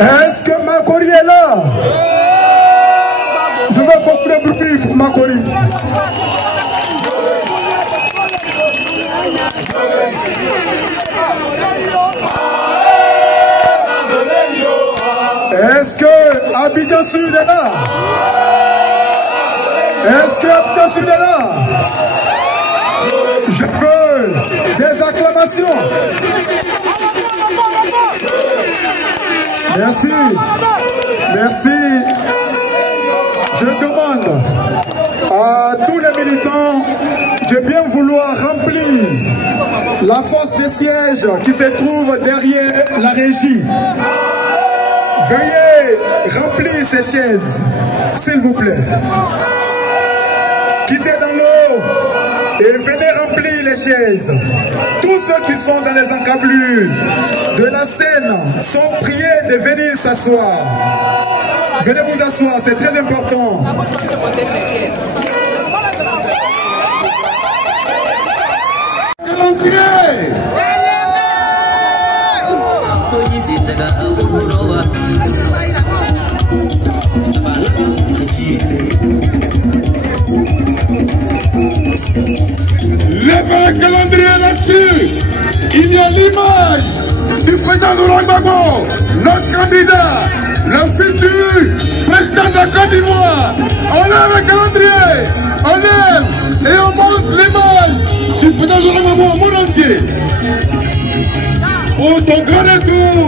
Est-ce que Makori est là? Je veux beaucoup de bruit pour Makori. Est-ce que Abidjan Sud est là? Est-ce que Abidjan Sud est là? Je veux des acclamations. Merci. Merci. Je demande à tous les militants de bien vouloir remplir la fosse des sièges qui se trouve derrière la régie. Veuillez remplir ces chaises, s'il vous plaît. Quittez dans l'eau et venez remplir les chaises. Tous ceux qui sont dans les encablures de la scène sont priés de venir s'asseoir. Venez vous asseoir, c'est très important. Calendrier! le calendrier là-dessus. Il y a l'image du président Laurent Gbagbo, notre candidat, le futur président de la Côte d'Ivoire. On lève le calendrier, on lève et on montre l'image du président Laurent Gbagbo au monde entier. Pour son grand retour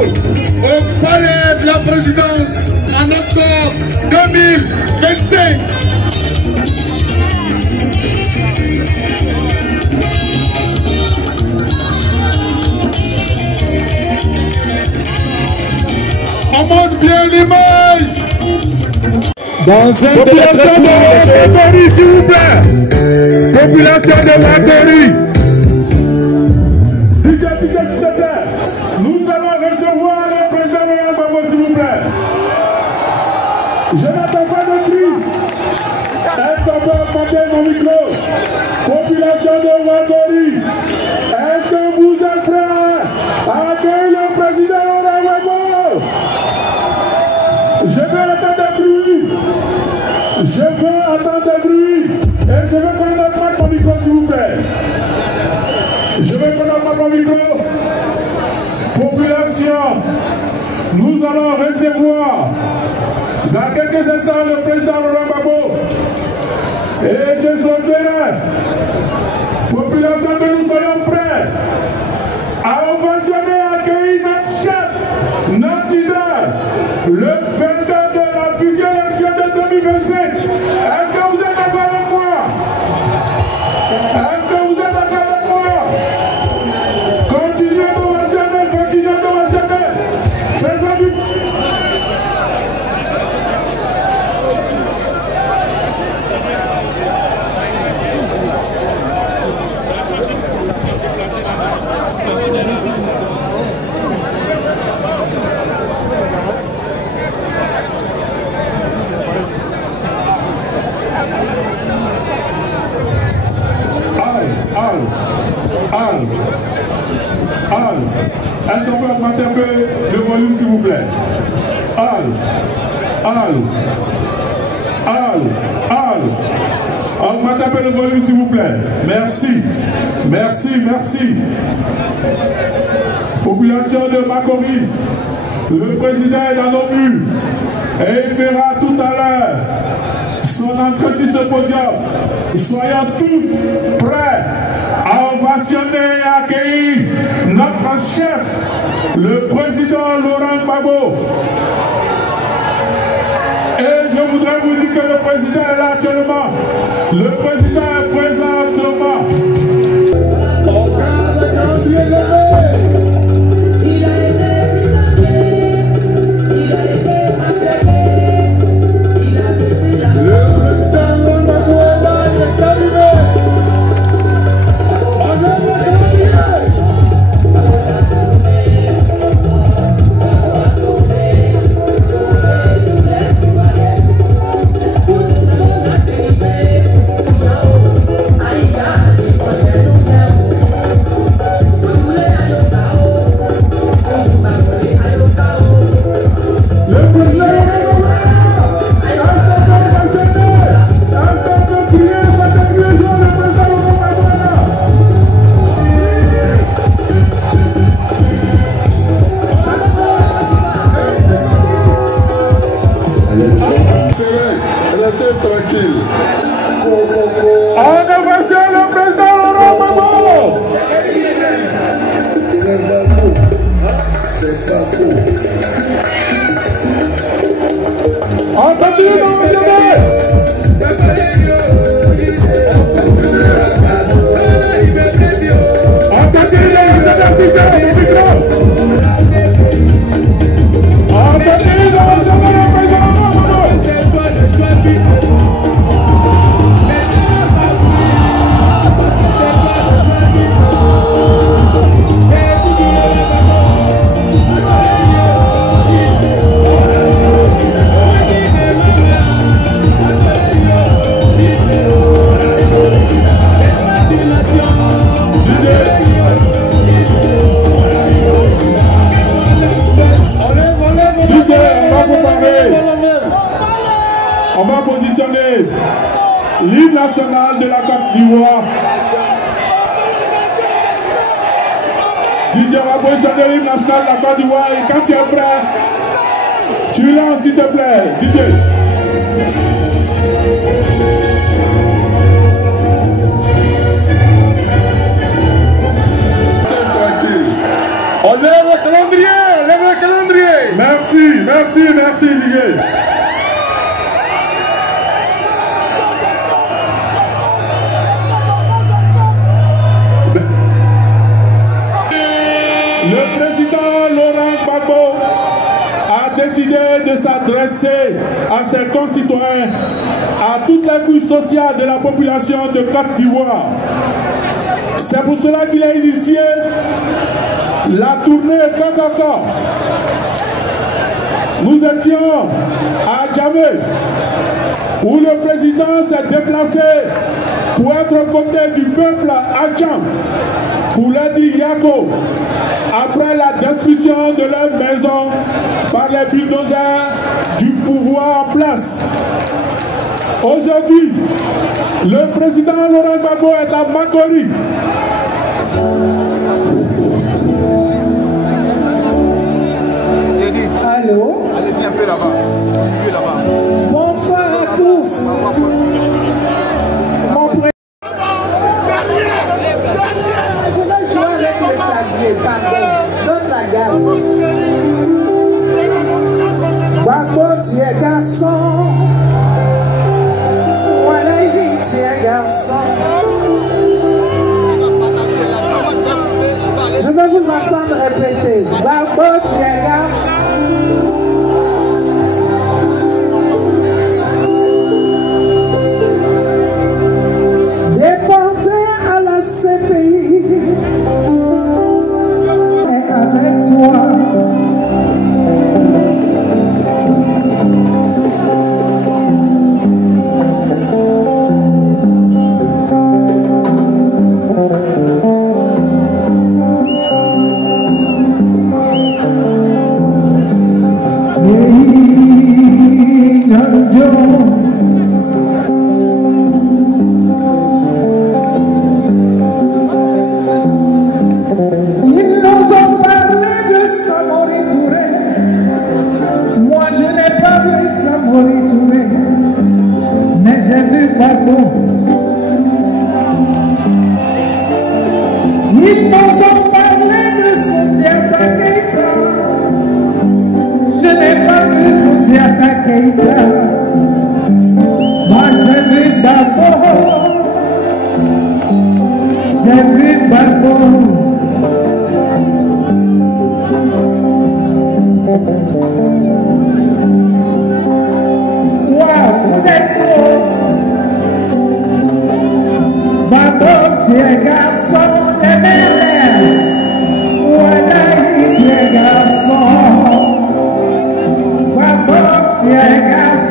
au palais de la présidence en octobre 2025. On montre bien l'image. Dans un population de Wakori, s'il vous plaît. Population de Wakori. S'il te plaît. Nous allons recevoir le président Laurent Gbagbo, s'il vous plaît. Je n'attends pas de cri. Est-ce qu'on peut augmenter mon micro? Population de Wakori, est-ce que vous êtes prêts à accueillir le président Laurent Gbagbo? Je veux entendre des bruits. Je veux entendre des bruits. Et je veux qu'on augmente mon micro, s'il vous plaît. Je veux qu'on augmente mon micro. Population, nous allons recevoir dans quelques instants le président Laurent Gbagbo. Et je souhaiterais, population, que nous soyons prêts à ovationner, à accueillir notre chef, notre leader, le vainqueur de la future élection de 2025. Est-ce que vous êtes d'accord avec moi? Est-ce que vous êtes d'accord avec moi? Continuez d'ovationner, continuez d'ovationner. Faisons du... Est-ce qu'on peut augmenter un peu le volume, s'il vous plaît? Augmentez un peu le volume, s'il vous plaît. Merci. Merci, merci. Population de Wakori, le président est dans nos buts et il fera tout à l'heure son entrée sur ce podium. Soyons tous prêts à ovationner et à accueillir notre chef, le président Laurent Gbagbo. Et je voudrais vous dire que le président est là actuellement. Le président est présent actuellement. On garde le calendrier levé. Restez tranquille. On ovationne le président Laurent Gbagbo. C'est Gbagbo. C'est Gbagbo. On continue d'ovationner. On continue d'ovationner le micro. On continue d'ovationner le président Laurent Gbagbo. On va positionner l'hymne national de la Côte d'Ivoire. Didier va positionner l'hymne national de la Côte d'Ivoire et quand tu es prêt, tu lances s'il te plaît. Didier. On lève le calendrier, on lève le calendrier. Merci, merci, merci Didier. Le président Laurent Gbagbo a décidé de s'adresser à ses concitoyens, à toutes les couches sociales de la population de Côte d'Ivoire. C'est pour cela qu'il a initié la tournée Kokoko. Nous étions à Djamé, où le président s'est déplacé pour être aux côtés du peuple Adjan, pour leur dire Yako, après la destruction de leur maison par les bulldozers du pouvoir en place. Aujourd'hui, le président Laurent Gbagbo est à Makori. Allô? Allez-y un peu là-bas. Bonsoir à tous. Je vais jouer avec le clavier, pardon. Donne la gamme. Gbagbo, tu es garçon. Voilà, tu es garçon. Je vais vous entendre répéter. Gbagbo, tu es garçon. Déporté à la CPI et avec toi. Ils nous ont parlé de Soundiata Keita. Je n'ai pas vu Soundiata Keita. Moi j'ai vu Gbagbo. J'ai vu Gbagbo. Waouh, vous êtes beau. Gbagbo, tu es garçon. Les mêlés, voilà, tu es garçon. Gbagbo, tu es garçon.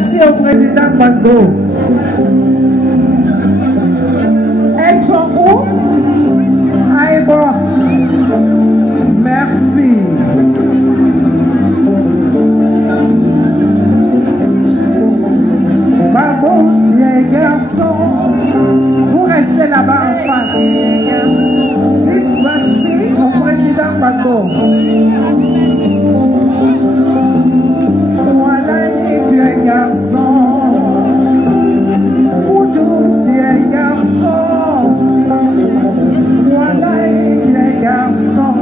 Merci au président Gbagbo. Elles sont où? Aïbo. Merci. Gbagbo, tu es garçon. Vous restez là-bas en face. Dites merci au président Gbagbo. Voilà, tu es garçon. Oudou, tu es garçon. Voilà, tu es garçon.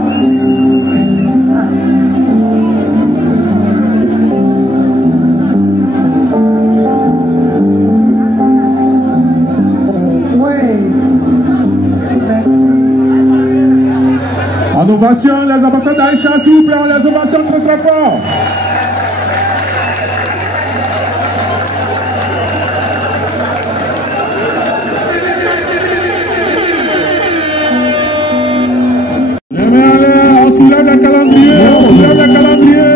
En ovation, les ambassadeurs d'Aïcha, s'il vous plaît, les ovations très très fort. On soulève le calendrier, on soulève le calendrier.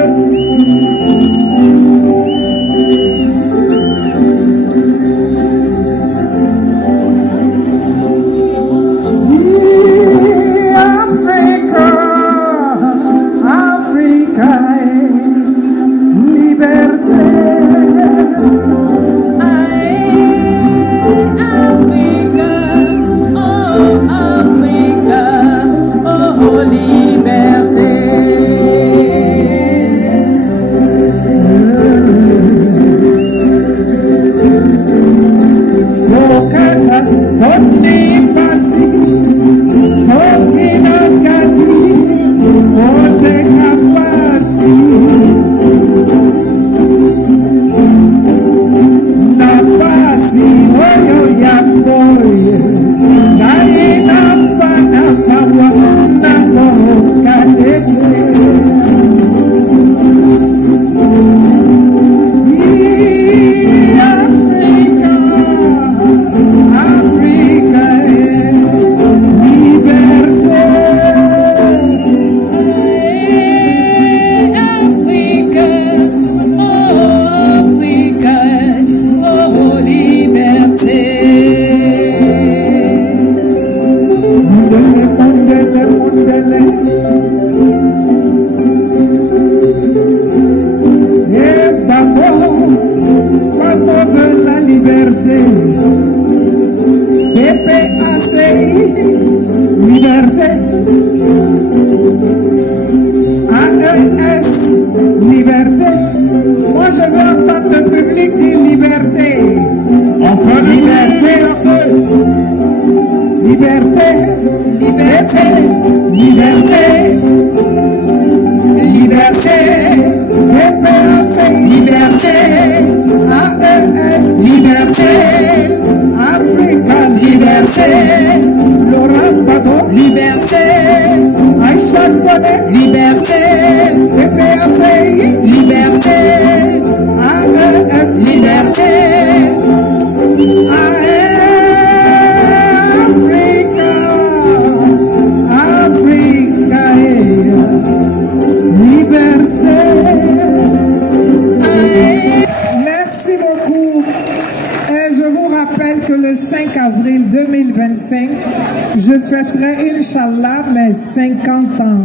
Je fêterai, Inch'Allah, mes 50 ans.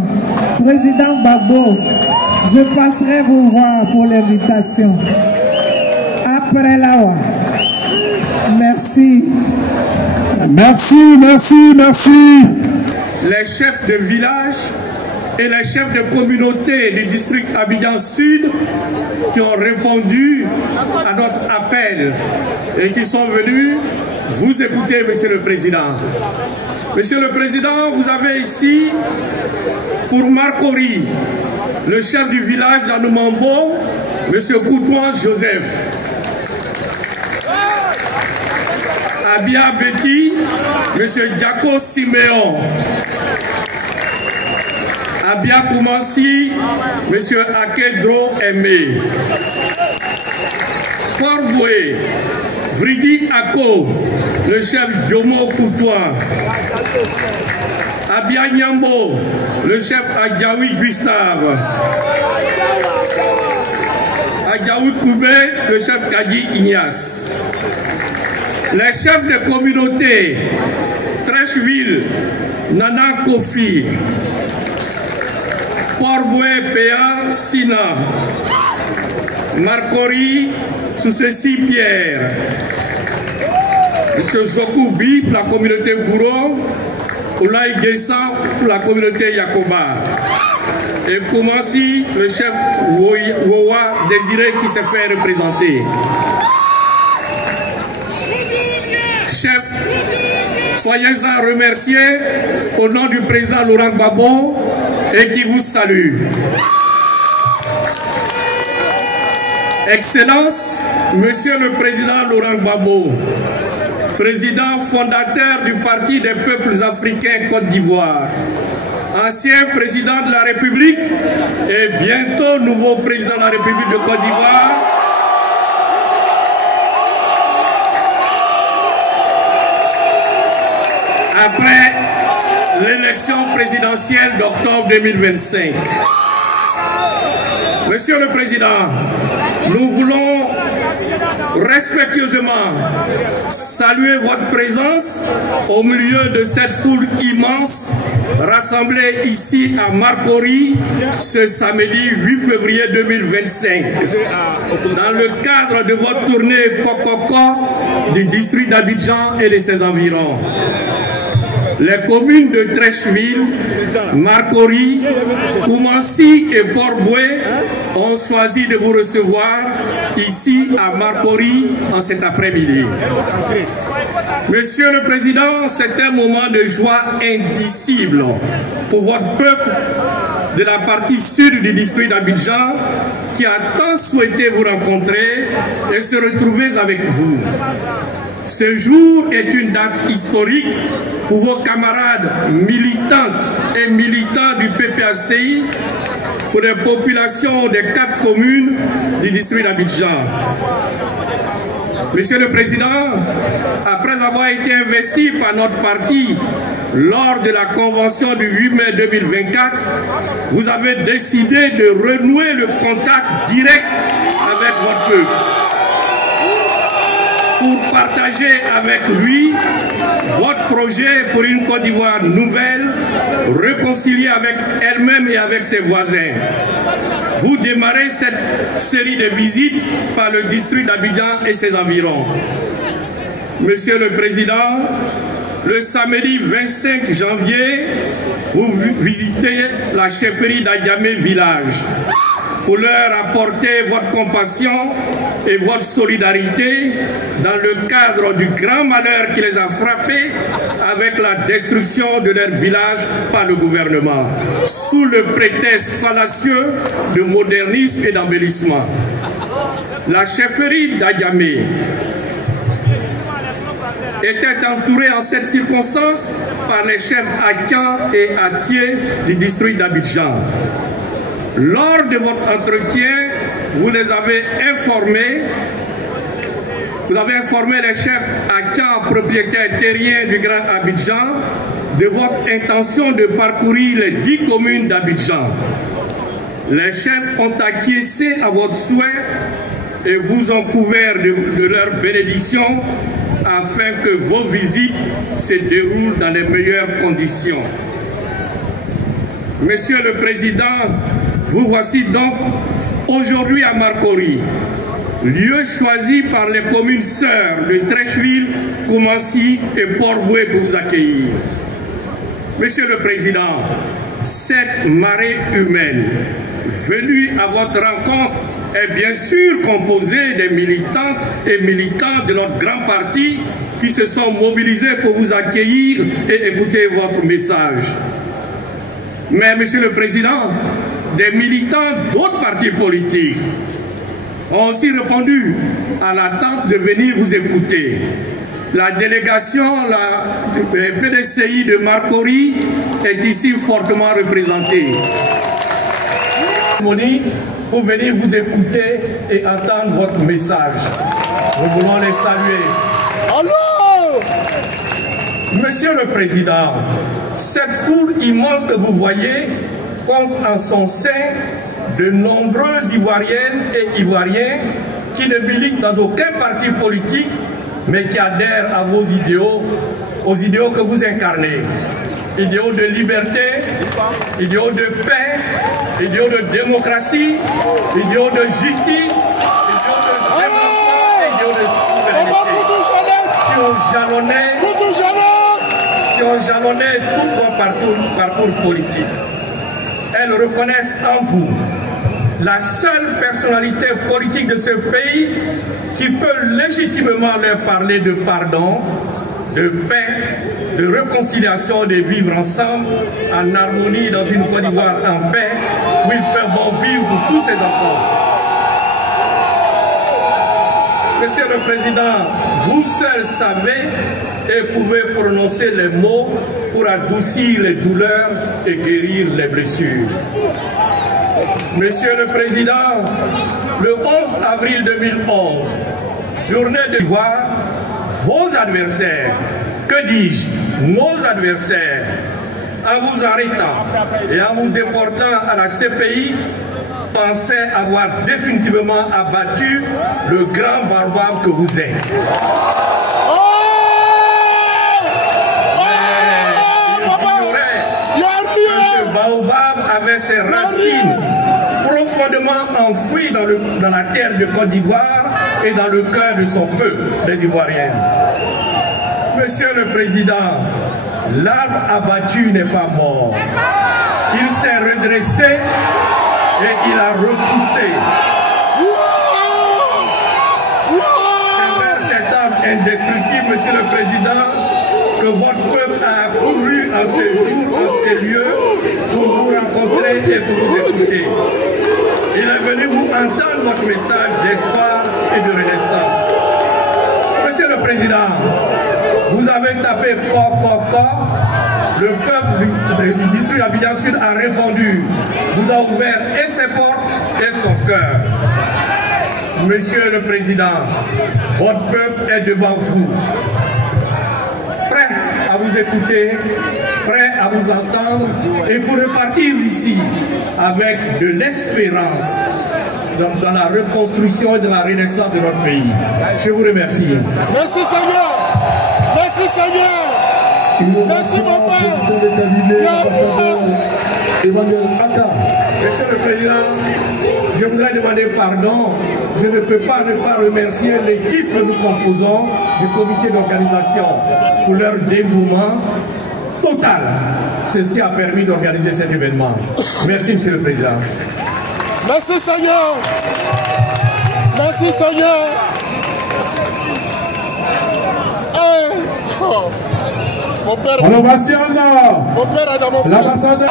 Président Gbagbo, je passerai vous voir pour l'invitation. Après la wa. Merci. Merci, merci, merci. Les chefs de village et les chefs de communauté du district Abidjan Sud qui ont répondu à notre appel et qui sont venus vous écouter, Monsieur le Président. Monsieur le Président, vous avez ici, pour Marcory, le chef du village d'Anoumambo, Monsieur Koutouan Joseph. Abia Betty, Monsieur Diako Siméon. Abia Koumansi, Monsieur Akedro Aimé. Korboué, Vridi Ako, le chef Diomo Koutouan. Abia Nyambo, le chef Adjaoui Gustave. Kadjaoud Koubé, le chef Kadi Ignace. Les chefs de communauté, Trècheville, Nana Kofi, Port-Boué, Péa, Sina, Marcory, Soucessi Pierre, M. Zokoubi pour la communauté Gouro, Oulaï Guessa pour la communauté Yakoba. Et Koumassi, le chef Wowa Désiré qui s'est fait représenter. Chef, soyez-en remerciés au nom du président Laurent Gbagbo et qui vous salue. Excellence, Monsieur le Président Laurent Gbagbo, président fondateur du Parti des peuples africains Côte d'Ivoire, ancien président de la République et bientôt nouveau président de la République de Côte d'Ivoire, après l'élection présidentielle d'octobre 2025. Monsieur le Président, nous voulons respectueusement saluer votre présence au milieu de cette foule immense rassemblée ici à Marcory ce samedi 8 février 2025 dans le cadre de votre tournée Kokoko du district d'Abidjan et de ses environs. Les communes de Trècheville, Marcory, Koumassi et Port-Boué ont choisi de vous recevoir ici à Marcory en cet après-midi. Monsieur le Président, c'est un moment de joie indicible pour votre peuple de la partie sud du district d'Abidjan qui a tant souhaité vous rencontrer et se retrouver avec vous. Ce jour est une date historique pour vos camarades militantes et militants du PPACI, pour les populations des 4 communes du district d'Abidjan. Monsieur le Président, après avoir été investi par notre parti lors de la convention du 8 mai 2024, vous avez décidé de renouer le contact direct avec votre peuple pour partager avec lui votre projet pour une Côte d'Ivoire nouvelle, réconciliée avec elle-même et avec ses voisins. Vous démarrez cette série de visites par le district d'Abidjan et ses environs. Monsieur le Président, le samedi 25 janvier, vous visitez la chefferie d'Adjamé village pour leur apporter votre compassion et votre solidarité dans le cadre du grand malheur qui les a frappés avec la destruction de leur village par le gouvernement, sous le prétexte fallacieux de modernisme et d'embellissement. La chefferie d'Adjamé était entourée en cette circonstance par les chefs Akan et Atié du district d'Abidjan. Lors de votre entretien, vous les avez informés, vous avez informé les chefs Akan, propriétaires terriens du Grand Abidjan, de votre intention de parcourir les 10 communes d'Abidjan. Les chefs ont acquiescé à votre souhait et vous ont couvert de leur bénédiction afin que vos visites se déroulent dans les meilleures conditions. Monsieur le Président, vous voici donc aujourd'hui à Marcory, lieu choisi par les communes sœurs de Trècheville, Koumassi et Port-Boué pour vous accueillir. Monsieur le Président, cette marée humaine venue à votre rencontre est bien sûr composée des militantes et militants de notre grand parti qui se sont mobilisés pour vous accueillir et écouter votre message. Mais, Monsieur le Président, des militants d'autres partis politiques ont aussi répondu à l'attente de venir vous écouter. La délégation, la PDCI de Marcory est ici fortement représentée. Pour venir vous écouter et entendre votre message. Nous voulons les saluer. Allô! Monsieur le Président, cette foule immense que vous voyez compte en son sein de nombreuses Ivoiriennes et Ivoiriens qui ne militent dans aucun parti politique, mais qui adhèrent à vos idéaux, aux idéaux que vous incarnez. Idéaux de liberté, idéaux de paix, idéaux de démocratie, idéaux de justice, idéaux de développement, idéaux de souveraineté, qui ont jalonné tout votre parcours politique. Elles reconnaissent en vous la seule personnalité politique de ce pays qui peut légitimement leur parler de pardon, de paix, de réconciliation, de vivre ensemble en harmonie dans une Côte d'Ivoire en paix où il fait bon vivre pour tous ses enfants. Monsieur le Président, vous seul savez et pouvez prononcer les mots pour adoucir les douleurs et guérir les blessures. Monsieur le Président, le 11 avril 2011, journée de l'Ivoire, vos adversaires, que dis-je, nos adversaires, en vous arrêtant et en vous déportant à la CPI, pensaient avoir définitivement abattu le grand barbare que vous êtes. Baobab avait ses racines profondément enfouies dans la terre de Côte d'Ivoire et dans le cœur de son peuple, les Ivoiriens. Monsieur le Président, l'arbre abattu n'est pas mort. Il s'est redressé et il a repoussé. C'est vers cet arbre indestructible, Monsieur le Président, que votre peuple a couru en ces jours, en ces lieux, pour vous rencontrer et pour vous écouter. Il est venu vous entendre votre message d'espoir et de renaissance. Monsieur le Président, vous avez tapé corps. Le peuple du district Abidjan Sud a répondu. Vous a ouvert et ses portes et son cœur. Monsieur le Président, votre peuple est devant vous. Prêt à vous écouter, prêt à vous entendre et pour repartir ici avec de l'espérance dans la reconstruction et dans la renaissance de notre pays. Je vous remercie. Merci Seigneur. Merci Seigneur. Merci mon Père. Monsieur le Président, je voudrais demander pardon. Je ne peux pas ne pas remercier l'équipe que nous composons du comité d'organisation pour leur dévouement total. C'est ce qui a permis d'organiser cet événement. Merci, Monsieur le Président. Merci, Seigneur. Merci, Seigneur. Oh. Mon père. On ovation là. Mon père est dans mon frère. L'ambassadeur.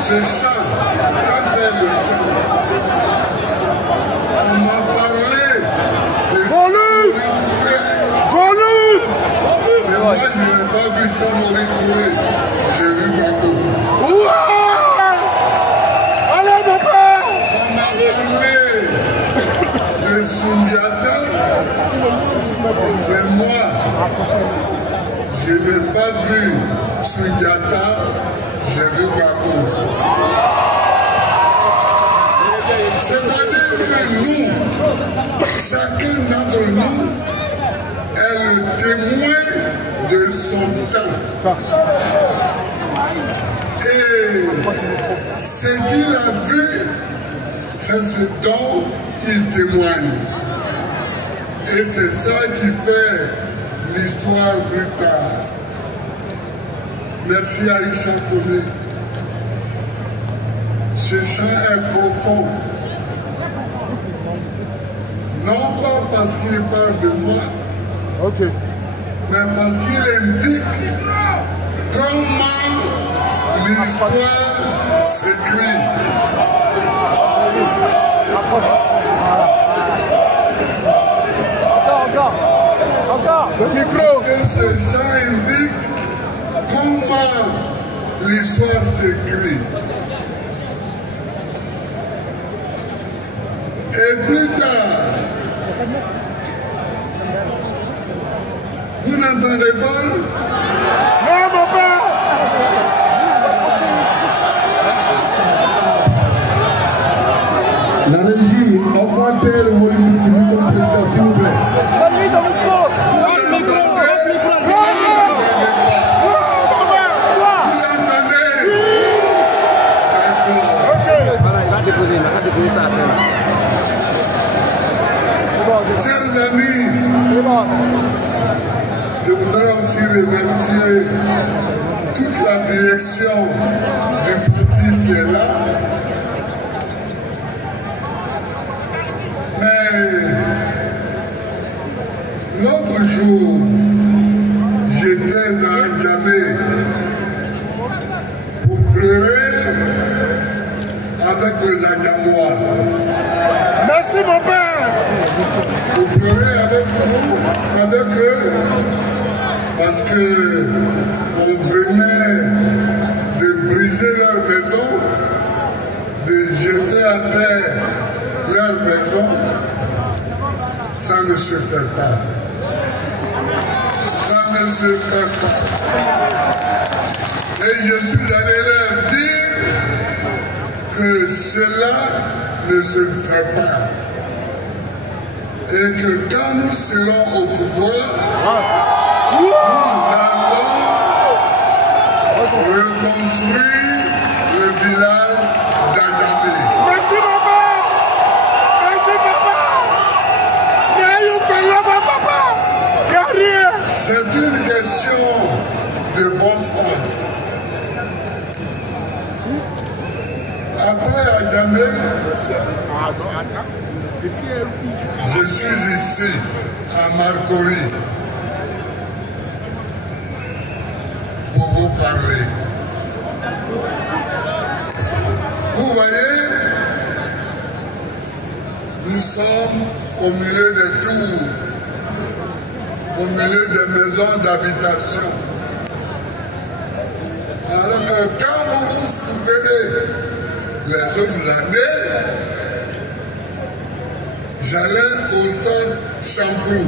Je chante, quand elle le chante, on m'a parlé de volume. Mais moi je n'ai pas pas vu Samori Touré, j'ai vu Bako. Allez, mon père! On m'a parlé de Sundiata, mais moi, je n'ai pas vu Sundiata, j'ai vu Bako. C'est-à-dire que nous, chacun d'entre nous, est le témoin de son temps. Et ce qu'il a vu, c'est ce dont il témoigne. Et c'est ça qui fait l'histoire plus tard. Merci Aïcha Kone. Ce chant est profond. Non pas parce qu'il parle de moi, mais parce qu'il indique comment l'histoire s'écrit. Le micro. Parce que ce chant indique comment l'histoire s'écrit. Et plus tard, vous n'entendez pas? Non, mon père! La régie, augmentez le volume du micro président, s'il vous plaît. Chers amis, je voudrais aussi remercier toute la direction du parti qui est là. Mais l'autre jour, j'étais à Adjamé pour pleurer avec les Adjamois. Merci, mon père! Pour pleurer avec vous, avec eux, parce que on venait de briser leur maison, de jeter à terre leur maison. Ça ne se fait pas. Ça ne se fait pas. Et je suis allé leur dire que cela ne se fait pas. Et que quand nous serons au pouvoir, nous allons reconstruire le village d'Adjamé. Merci, papa! Merci, papa! C'est une question de bon sens. Après Adjamé, je suis ici, à Marcory, pour vous parler. Vous voyez, nous sommes au milieu des tours, au milieu des maisons d'habitation. Alors que quand vous vous souvenez les autres années, j'allais au stade Champrou.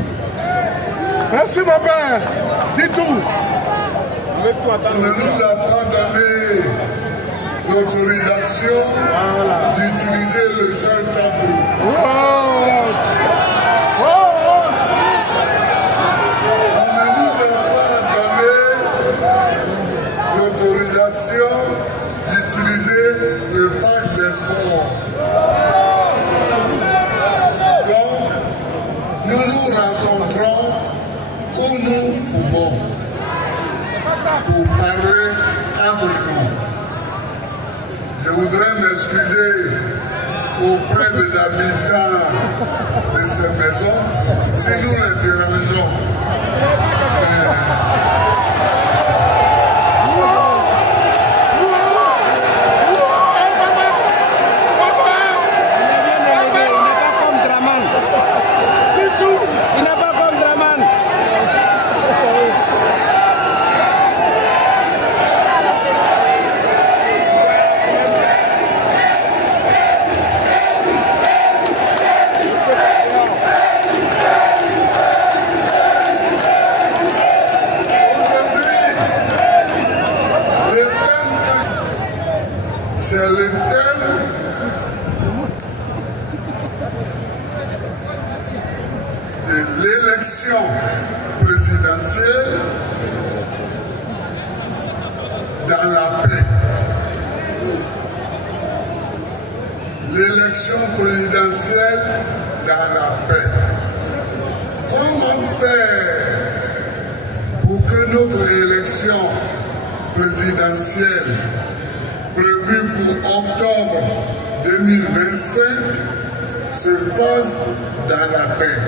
Merci, mon père! Dis tout! On ne nous a pas donné l'autorisation d'utiliser le stade Champrou. On ne nous a pas donné l'autorisation d'utiliser le parc des sports. Nous nous rencontrons où nous pouvons pour parler entre nous. Je voudrais m'excuser auprès des habitants de ces maisons si nous les dérangeons. Le thème, c'est le thème de l'élection présidentielle dans la paix. L'élection présidentielle dans la paix. Comment faire pour que notre élection présidentielle prévue pour octobre 2025 se fasse dans la paix?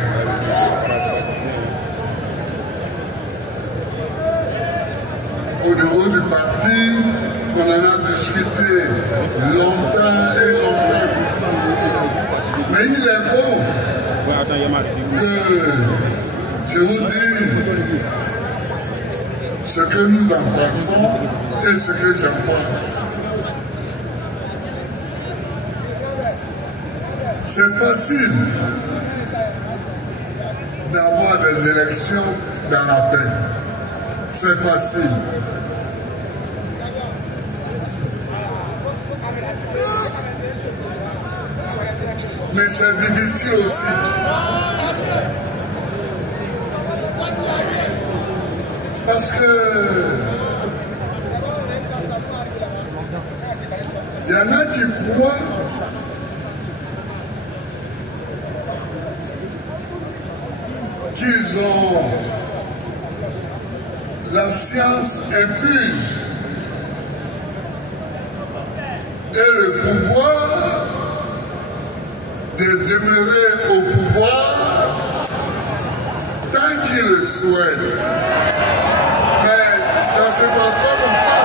Au niveau du parti, on en a discuté longtemps et longtemps. Mais il est bon que je vous dise ce que nous en pensons et ce que j'en pense. C'est facile d'avoir des élections dans la paix. C'est facile. Mais c'est difficile aussi. Parce que il y en a qui croient qu'ils ont la science infuse et le pouvoir de demeurer au pouvoir tant qu'ils le souhaitent. Mais ça ne se passe pas comme ça.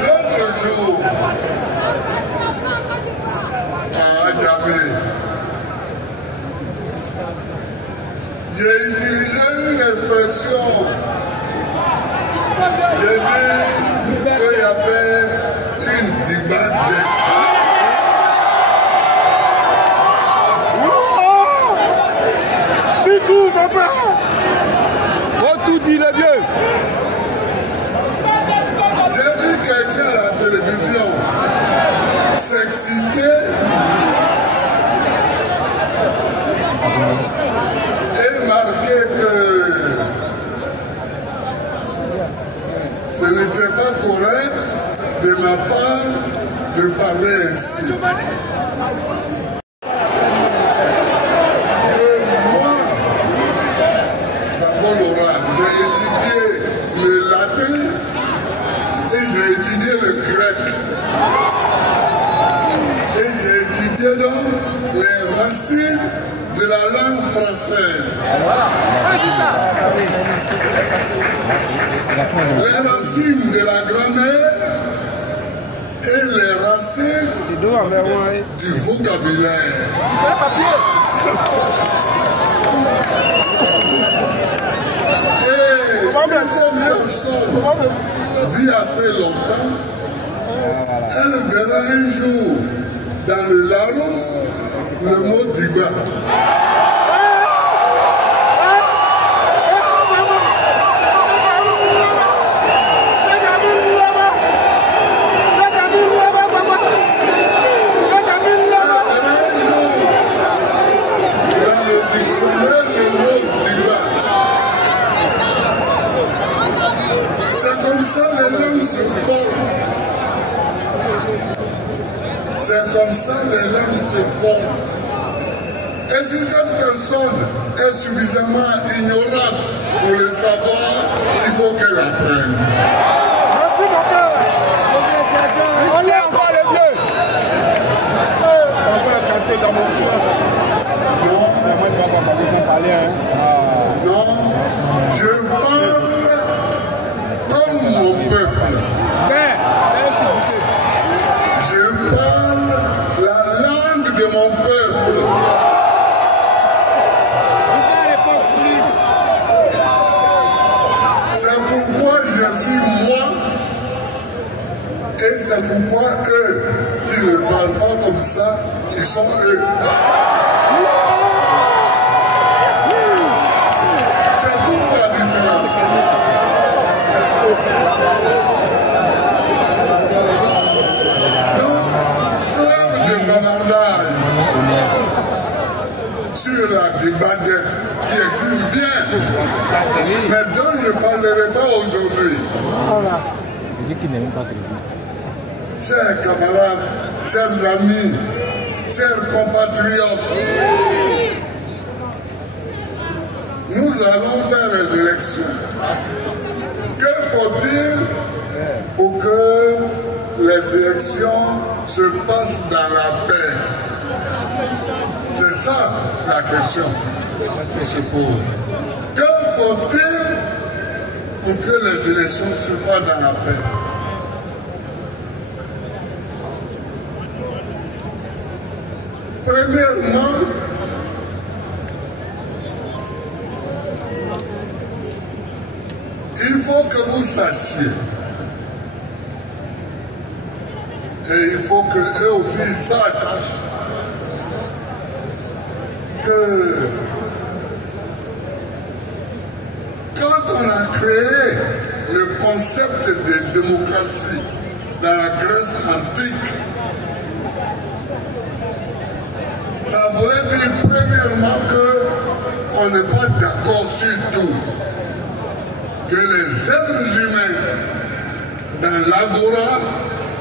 L'autre jour, à Adjamé, j'ai utilisé une expression. J'ai dit qu'il y avait une débâcle. Dis tout, papa. Oh, tout dit le vieux. J'ai vu quelqu'un à la télévision s'exciter et marquer que ce n'était pas correct de ma part de parler ainsi. Moi, d'abord l'oral, j'ai étudié le latin et j'ai étudié le grec. Et j'ai étudié donc les racines de la langue française. Les racines de la grammaire et les racines du vocabulaire. Et si cette personne vit assez longtemps, elle verra un jour dans le Larousse le mot Diba. C'est comme ça les langues se forment. C'est comme ça les langues se forment. Et si cette personne est suffisamment ignorante pour le savoir, il faut qu'elle apprenne. Merci mon père. On est encore les vieux. Papa est cassé dans mon soir. Non. Non. Je parle comme mon peuple. Je parle la langue de mon peuple. C'est pourquoi je suis moi. c'est pourquoi eux qui ne parlent pas comme ça, ils sont eux. C'est toute la différence. Donc, trêve de bavardage sur la débandette qui existe bien, mais dont je ne parlerai pas aujourd'hui. Chers camarades, chers amis, chers compatriotes, nous allons vers les élections. Que faut-il pour que les élections se passent dans la paix? C'est ça la question qui se pose. Que faut-il pour que les élections se passent dans la paix? Premièrement, il faut que vous sachiez, et il faut que eux aussi sachent, que quand on a créé le concept de démocratie dans la Grèce antique, ça voulait dire premièrement qu'on n'est pas d'accord sur tout, que les êtres humains dans l'agora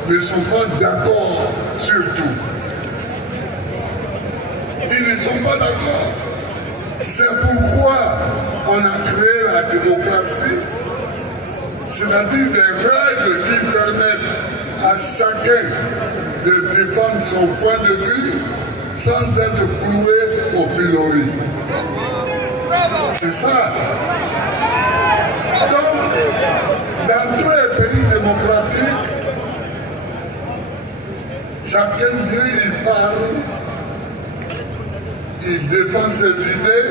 ne sont pas d'accord sur tout. Ils ne sont pas d'accord. C'est pourquoi on a créé la démocratie, c'est-à-dire des règles qui permettent à chacun de défendre son point de vue sans être cloué au pilori. C'est ça. Donc, dans tous les pays démocratiques, chacun vient, il parle, il défend ses idées,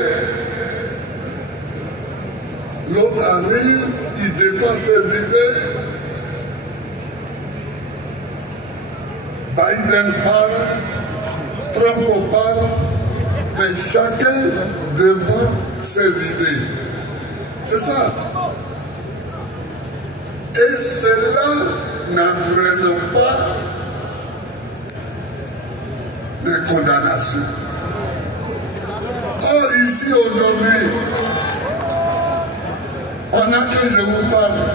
l'autre arrive, il défend ses idées, Biden parle, Trump parle, mais chacun défend ses idées. C'est ça. Et cela n'entraîne pas de condamnation. Or, ici aujourd'hui, pendant que je vous parle,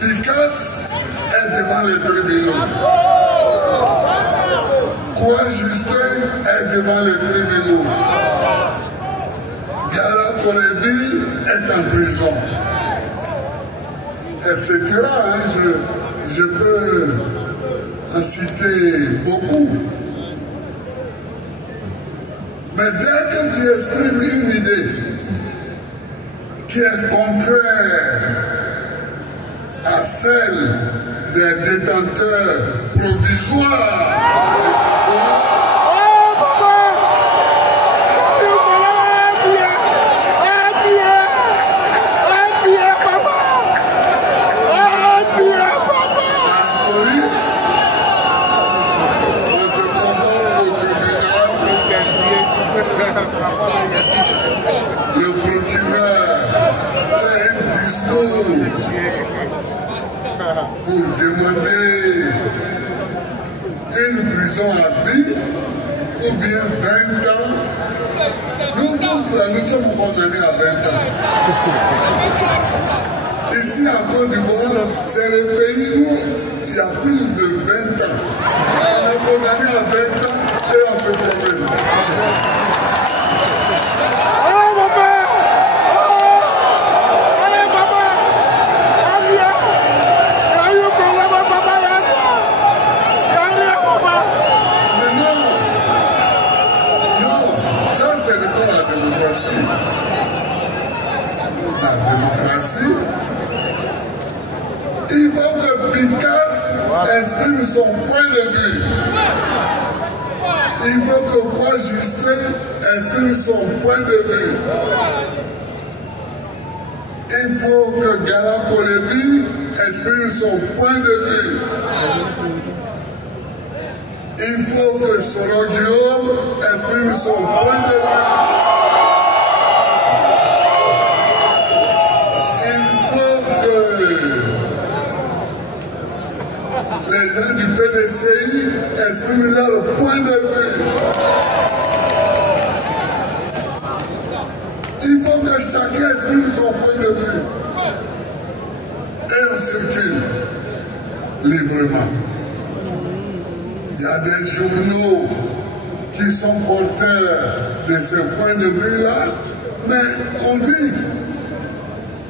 Picasse est devant les tribunaux. Justin est devant les tribunaux. Gala Kolebi est en prison. Etc. Je peux en citer beaucoup. Mais dès que tu exprimes une idée qui est contraire à celle des détenteurs provisoires, le procureur fait un discours pour demander une prison à vie ou bien 20 ans. Nous tous là, nous sommes condamnés à 20 ans. Ici en Côte d'Ivoire, c'est le pays où il y a plus de 20 ans. On est condamné à 20 ans et on se promène. La démocratie, il faut que Picasse exprime son point de vue. Il faut que Kwa Justin exprime son point de vue. Il faut que Gala Kolebi exprime son point de vue. Il faut que Soro Guillaume exprime son point de vue. Il faut que les gens du PDCI expriment leur point de vue. Il faut que chacun exprime son point de vue. Et on circule librement. Il y a des journaux qui sont porteurs de ce point de vue-là, mais on vit.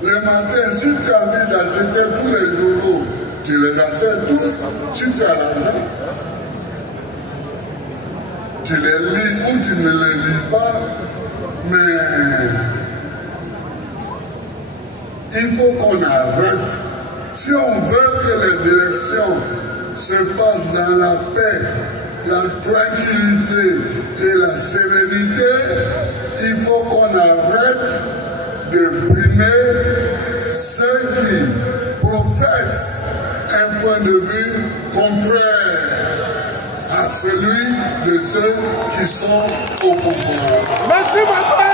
Le matin, si tu as envie d'acheter tous les journaux, tu les achètes tous, si tu as l'argent. Tu les lis ou tu ne les lis pas, mais il faut qu'on arrête. Si on veut que les élections se passent dans la paix, la tranquillité et la sérénité, il faut qu'on arrête de primer ceux qui professent un point de vue contraire à celui de ceux qui sont au pouvoir. Merci, papa.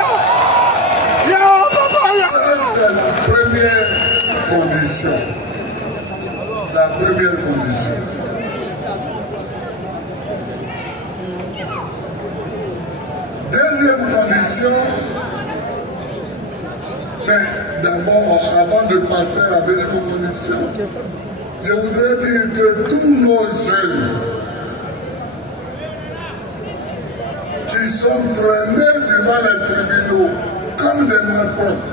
Ça, c'est la première condition. La première condition. Deuxième condition, mais d'abord, avant de passer à la deuxième condition, je voudrais dire que tous nos jeunes qui sont traînés devant les tribunaux comme des malpropres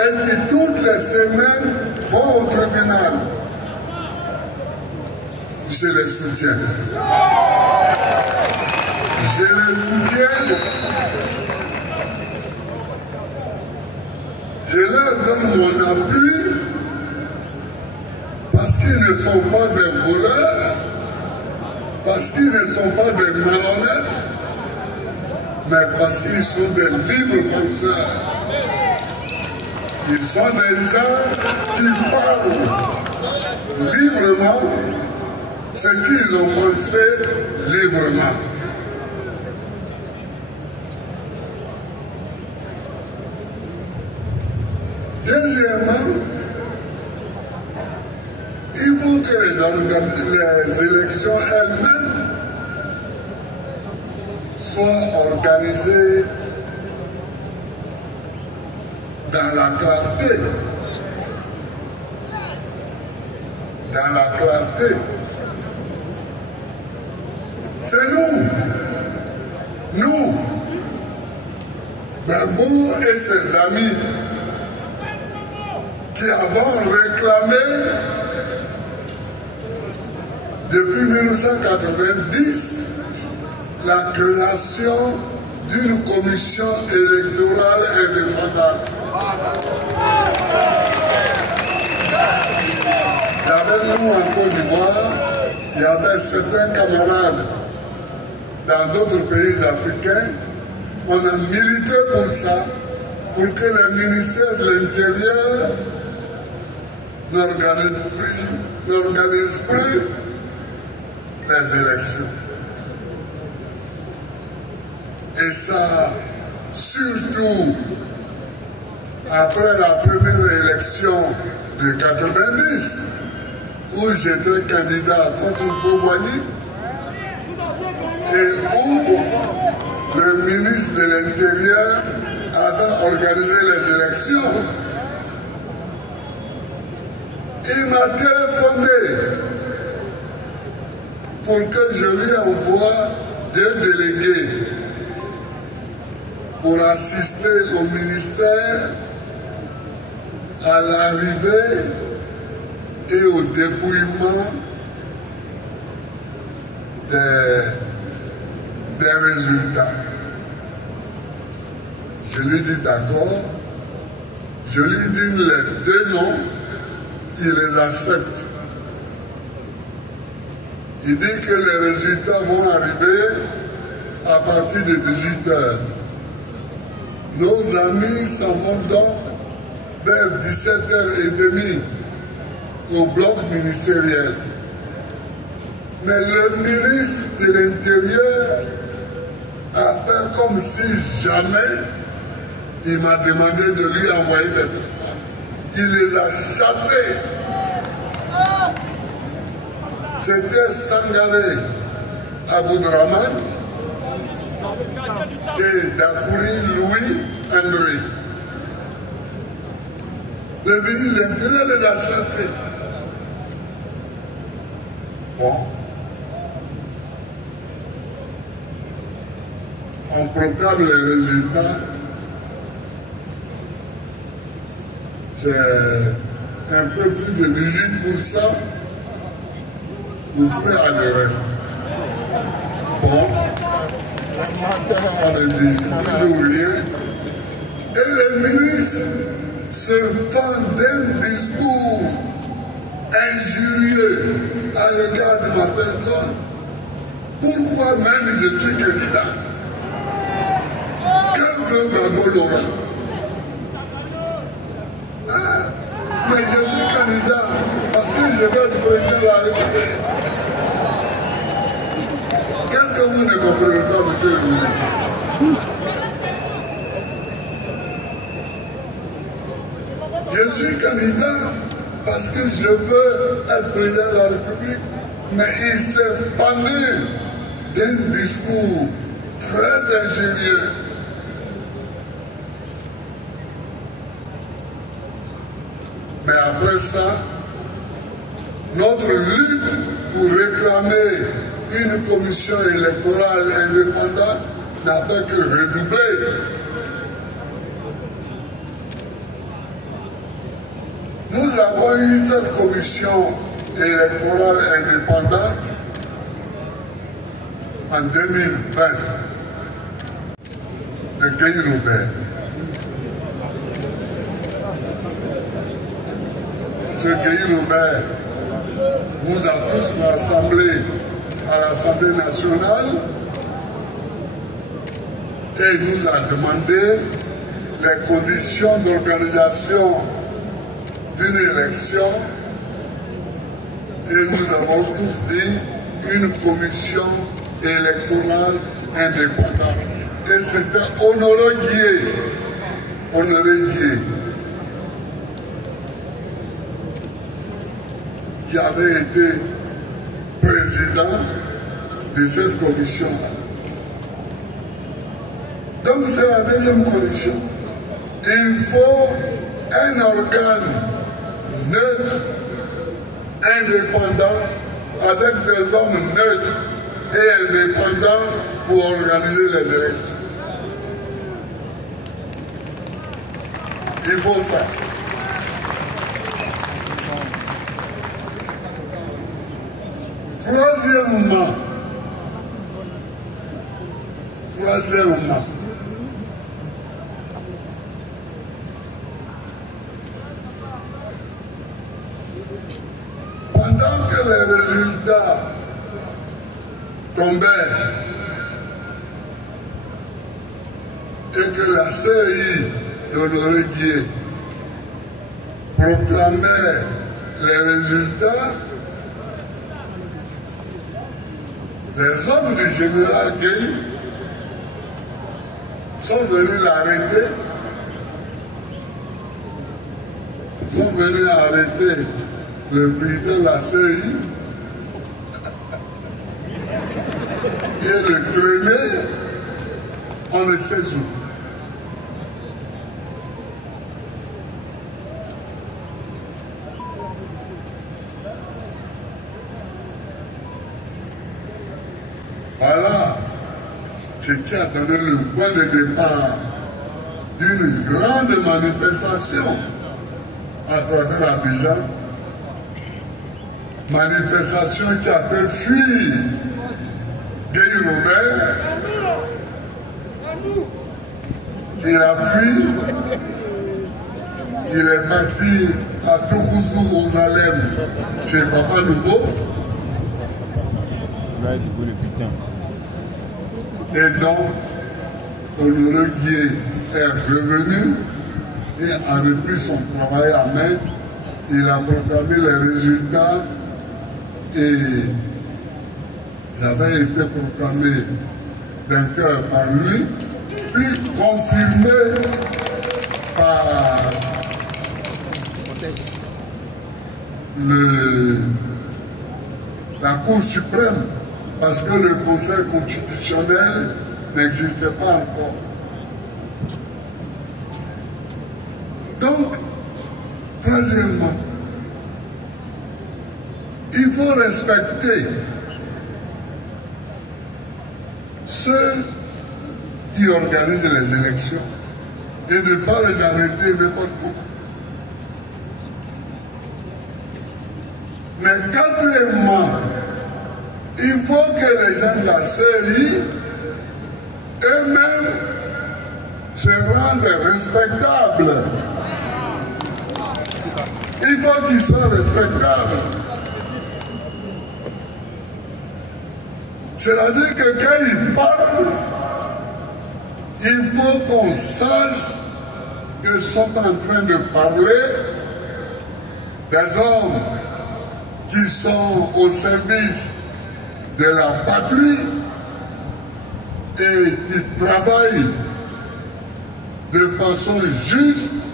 et qui toutes les semaines vont au tribunal, je les soutiens. Je les soutiens. Je leur donne mon appui parce qu'ils ne sont pas des voleurs, parce qu'ils ne sont pas des malhonnêtes, mais parce qu'ils sont des libres penseurs. Ils sont des gens qui parlent librement ce qu'ils ont pensé librement. Deuxièmement, il faut que les élections elles-mêmes soient organisées dans la clarté. Dans la clarté. C'est nous, Gbagbo et ses amis, qui avons réclamé depuis 1990 la création d'une commission électorale indépendante. Et avec nous en Côte d'Ivoire, il y avait certains camarades dans d'autres pays africains. On a milité pour ça, pour que le ministère de l'Intérieur n'organise plus les élections. Et ça, surtout après la première élection de 90, où j'étais candidat contre Fouboigny, et où le ministre de l'Intérieur avait organisé les élections. Il m'a téléphoné pour que je lui envoie deux délégués pour assister au ministère à l'arrivée et au dépouillement des résultats. Je lui dis d'accord, je lui dis les deux noms, il les accepte. Il dit que les résultats vont arriver à partir de 18 h. Nos amis s'en vont donc vers 17h30 au bloc ministériel. Mais le ministre de l'Intérieur a fait comme si jamais il m'a demandé de lui envoyer des personnes. Il les a chassés. C'était Sangaré Aboudraman et Dakouri Louis André. Le ministre de l'Intérieur les a chassés. Bon. On proclame les résultats. C'est un peu plus de 18%. Vous ferez à le reste. Bon. On ne dit toujours rien. Et les ministres se font d'un discours injurieux à l'égard de ma personne. Pourquoi même je suis candidat? Que veut Babou-Laurent? Mais je suis candidat parce que je vais être président de la République. Qu'est-ce que vous ne comprenez pas, monsieur le ministre? Je suis candidat parce que je veux être président de la République, mais il s'est pendu d'un discours très ingénieux. Mais après ça, notre lutte pour réclamer une commission électorale indépendante n'a fait que redoubler. Nous avons eu cette commission électorale indépendante en 2020 de Guy Robert. Ce Guy Robert nous a tous rassemblés à l'Assemblée nationale et nous a demandé les conditions d'organisation d'une élection et nous avons tous dit une commission électorale indépendante. Et c'était Honoré Guier, qui avait été président de cette commission-là. Donc c'est la deuxième condition. Il faut un organe neutre, indépendant, avec des hommes neutres et indépendants pour organiser les élections. Il faut ça. Troisièmement, pendant que les résultats tombaient et que la CI d'Honoré Guier proclamait les résultats, les hommes du général Gueye sont venus l'arrêter, sont venus arrêter le président de la CI et le traîner, on ne sait où. Voilà ce qui a donné le point de départ d'une grande manifestation à travers Abidjan. Manifestation qui a fait fuir Guy Robert. Il a fui. Il est parti à Toukousou, aux Alem, chez Papa Nouveau. Et donc, Honoré Guier est revenu et a repris son travail à main. Il a proclamé les résultats et il avait été proclamé vainqueur par lui, puis confirmé par la Cour suprême, parce que le Conseil constitutionnel n'existait pas encore. Donc, troisièmement, il faut respecter ceux qui organisent les élections et ne pas les arrêter n'importe quoi. Mais quatrièmement, il faut que les gens de la CEI eux-mêmes se rendent respectables. Il faut qu'ils soient respectables. C'est-à-dire que quand ils parlent, il faut qu'on sache qu'ils sont en train de parler des hommes qui sont au service de la patrie et qui travaillent de façon juste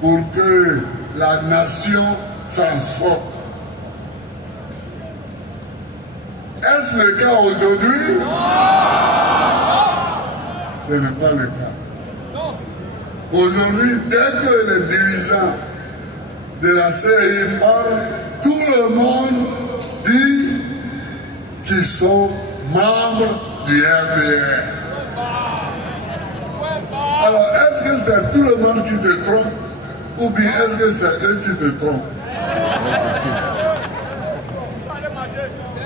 pour que la nation s'en sorte. Est-ce le cas aujourd'hui? Ce n'est pas le cas. Aujourd'hui, dès que les dirigeants de la CEI parlent, tout le monde dit qu'ils sont membres du RDR. Alors, est-ce que c'est tout le monde qui se trompe ou bien est-ce que c'est eux qui se trompent?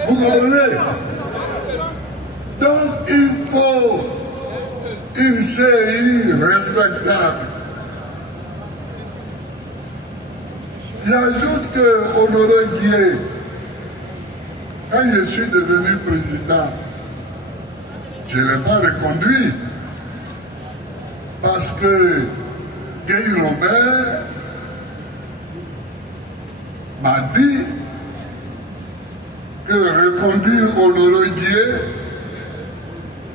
Vous comprenez? Donc, il faut une CEI respectable. J'ajoute que Honoré Guié, quand je suis devenu président, je ne l'ai pas reconduit parce que Guy Robert m'a dit que reconduire Honoré Guié,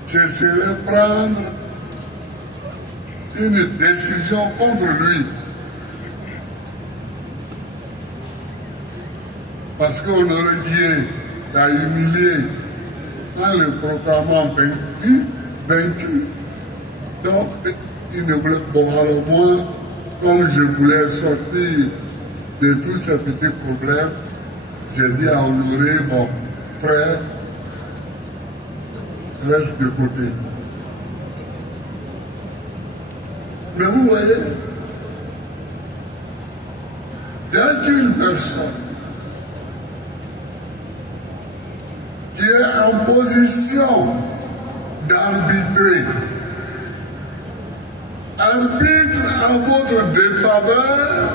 ce serait prendre une décision contre lui. Parce qu'Honoré Guié l'a humilié en le proclamant vaincu. Donc, il ne voulait pas. Alors moi, comme je voulais sortir de tous ces petits problèmes, j'ai dit à Honoré, mon frère, reste de côté. Mais vous voyez, dès qu'une personne qui est en position d'arbitrer, arbitre en votre défaveur,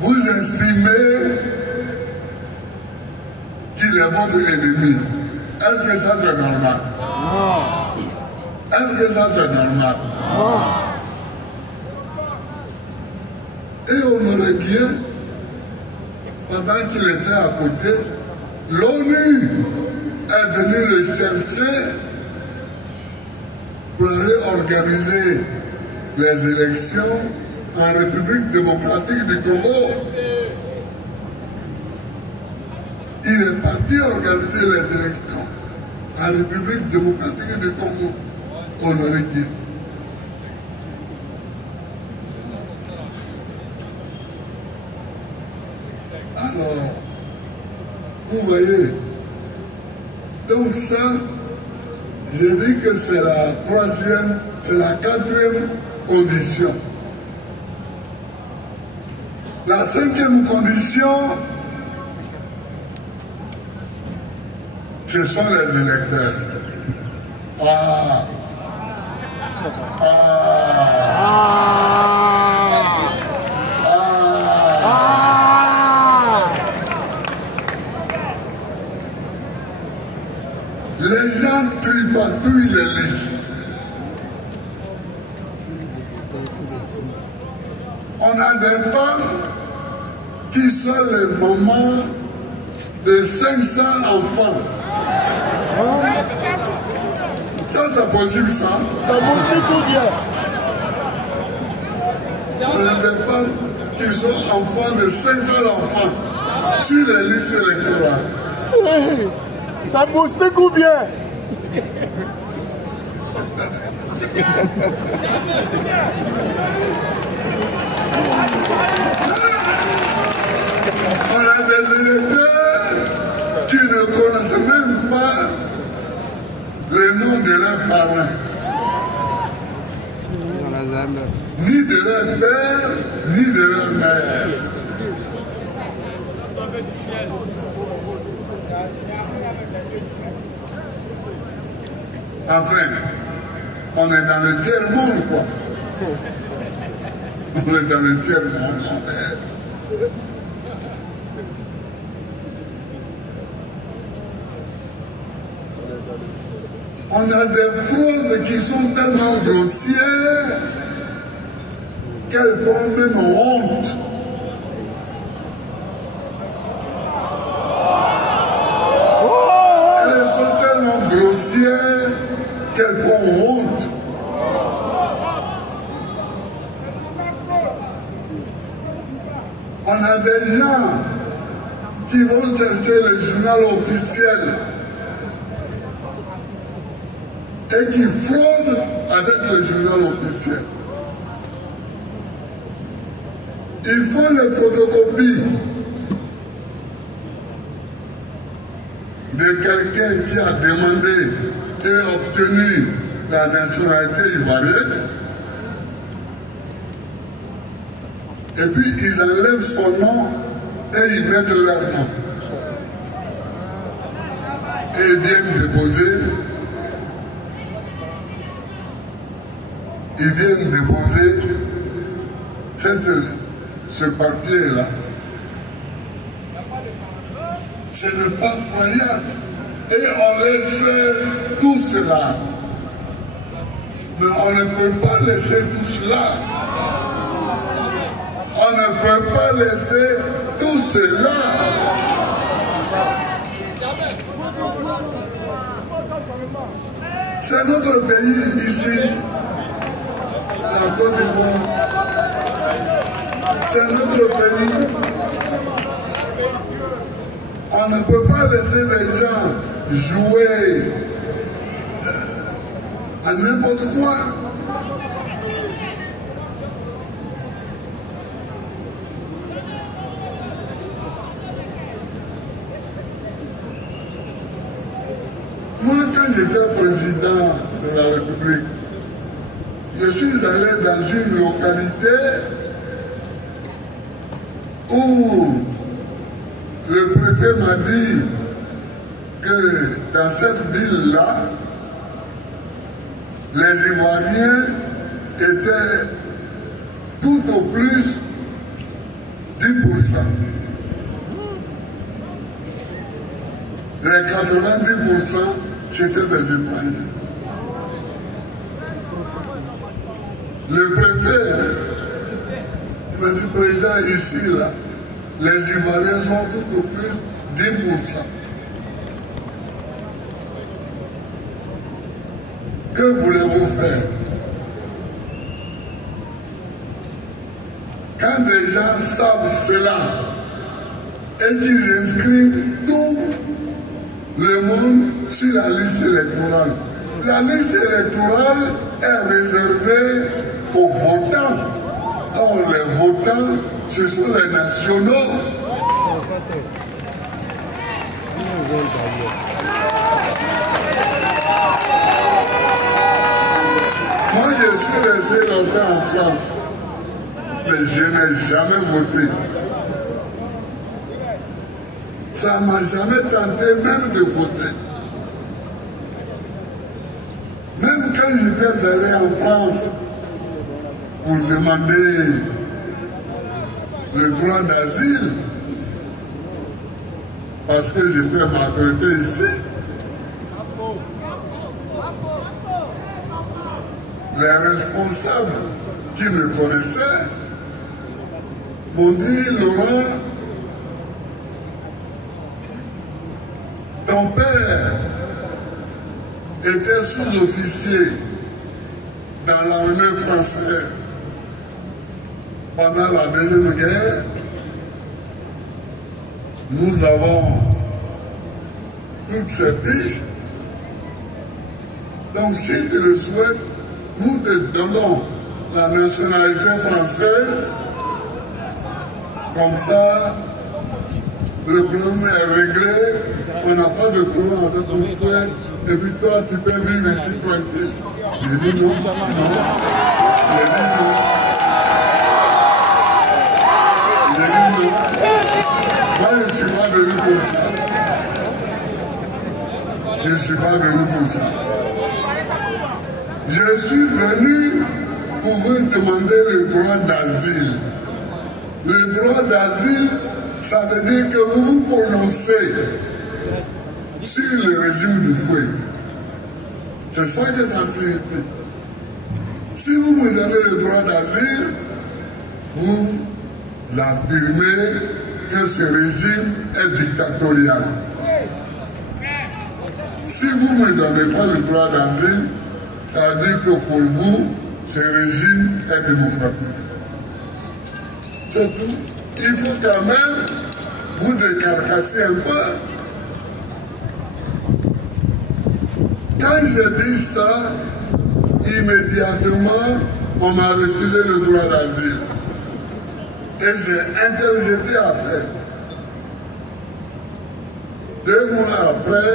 vous estimez qu'il est votre ennemi. Est-ce que ça c'est normal? Non. Est-ce que ça c'est normal? Non. Et Honoré Guié, pendant qu'il était à côté, l'ONU est venue le chercher pour aller organiser les élections en République démocratique du Congo. Il est parti organiser les élections en République démocratique du Congo. Honoré Guié. Alors, vous voyez, donc ça, je dis que c'est la troisième, c'est la quatrième condition. La cinquième condition, ce sont les électeurs. Les gens tripatouillent les listes. On a des femmes qui sont les mamans de 500 enfants. Ça, c'est possible, ça? C'est possible ou bien? On a des femmes qui sont enfants de 500 enfants sur les listes électorales. C'est possible ou bien? On a des électeurs qui ne connaissent même pas le nom de leurs parents, ni de leur père, ni de leur mère. Enfin, on est dans le tiers-monde, quoi. On est dans le tiers-monde. On a des fraudes qui sont tellement grossières qu'elles font même honte. Elles sont tellement grossières qu'elles font honte. On a des gens qui vont chercher le journal officiel et qui fraudent avec le journal officiel. Ils font les photocopies de quelqu'un qui a demandé et obtenu la nationalité ivoirienne. Et puis ils enlèvent son nom et ils mettent leur nom. Et ils viennent déposer. Ils viennent déposer ce papier-là. Ce n'est pas croyable. Et on laisse faire tout cela. Mais on ne peut pas laisser tout cela. On ne peut pas laisser tout cela. C'est notre pays ici. La Côte d'Ivoire, c'est notre pays. On ne peut pas laisser les gens jouer à n'importe quoi. Moi, quand j'étais président de la République, je suis allé dans une localité où le préfet m'a dit que dans cette ville-là, les Ivoiriens étaient tout au plus 10%. Les 90%, c'était des étrangers. Le préfet m'a dit, président, ici, là, les Ivoiriens sont tout au plus 10%. Que voulez-vous faire? Quand des gens savent cela et qu'ils inscrivent tout le monde sur la liste électorale, la liste électorale est réservée aux votants. Or, les votants, ce sont les nationaux. Moi, je suis resté longtemps en France, mais je n'ai jamais voté. Ça ne m'a jamais tenté même de voter. Même quand j'étais allé en France pour demander le droit d'asile, parce que j'étais maltraité ici, les responsables qui me connaissaient m'ont dit, Laurent, ton père était sous-officier dans l'armée française pendant la Deuxième Guerre. Nous avons toutes ces fiches. Donc si tu le souhaites, nous te donnons la nationalité française. Comme ça, le problème est réglé. On n'a pas de problème avec mon frère. Et puis toi, tu peux vivre ici tranquille. J'ai dit non, non. J'ai dit non. J'ai dit non. Moi, je ne suis pas venu pour ça. Je ne suis pas venu pour ça. Je suis venu pour vous demander le droit d'asile. Le droit d'asile, ça veut dire que vous vous prononcez sur le régime du fouet. C'est ça que ça signifie. Si vous me donnez le droit d'asile, vous affirmez que ce régime est dictatorial. Si vous ne me donnez pas le droit d'asile, ça veut dire que pour vous, ce régime est démocratique. C'est tout. Il faut quand même vous décarcasser un peu. Quand je dis ça, immédiatement, on m'a refusé le droit d'asile. Et j'ai interjeté après. 2 mois après,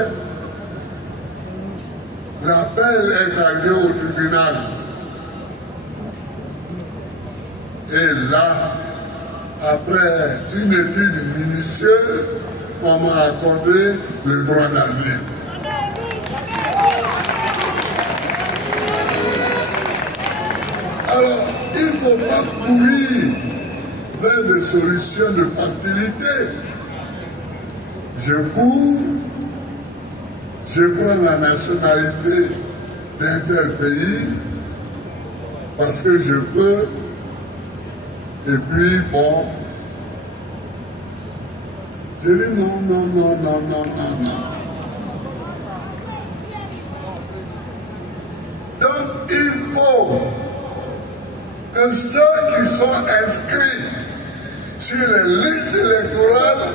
l'appel est arrivé au tribunal. Et là, après une étude minutieuse, on m'a accordé le droit d'asile. Alors, il ne faut pas courir vers des solutions de facilité. Je cours, je prends la nationalité d'un tel pays parce que je peux. Et puis, bon, je dis non, non, non, non, non, non, non. Donc, il faut que ceux qui sont inscrits sur les listes électorales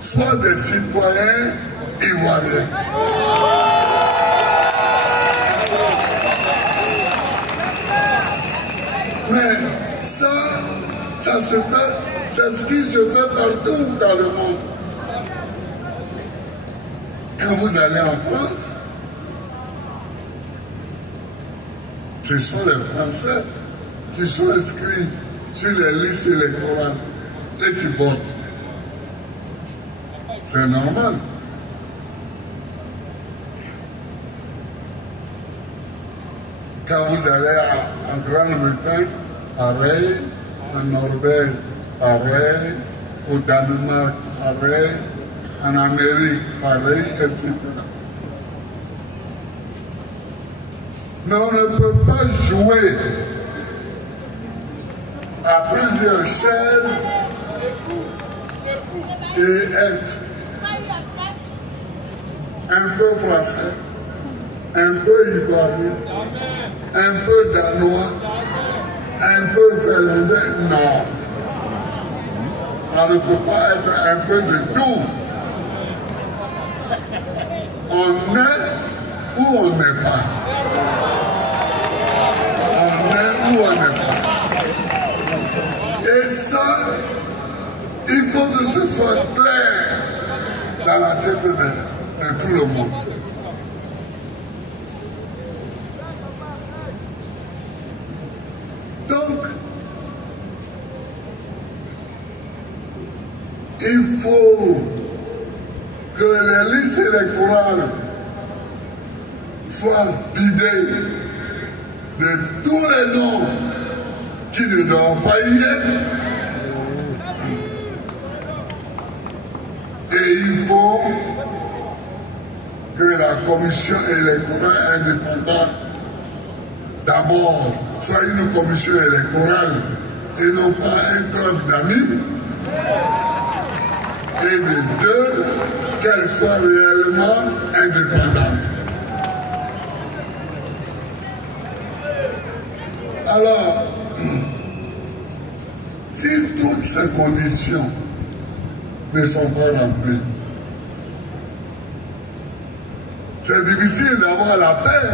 soient des citoyens ivoiriens. Mais ça se fait, c'est ce qui se fait partout dans le monde. Quand vous allez en France, ce sont les Français qui sont inscrits sur les listes électorales et qui votent. C'est normal. Quand vous allez en Grande-Bretagne, pareil, en Norvège, pareil, au Danemark, pareil, en Amérique, pareil, etc. Mais on ne peut pas jouer à plusieurs chaises et être un peu français, un peu ivoirien, un peu danois, un peu finlandais. Non. On ne peut pas être un peu de tout. On est ou on n'est pas. On est ou on n'est pas. Et ça, il faut que ce soit clair dans la tête de tout le monde. Donc, il faut que les listes électorales soient vidées de tous les noms qui ne doivent pas y être. Et il faut que la commission électorale indépendante d'abord soit une commission électorale et non pas un club d'amis. Et de deux, qu'elle soit réellement indépendante. Alors, si toutes ces conditions ne sont pas remplies, c'est difficile d'avoir la paix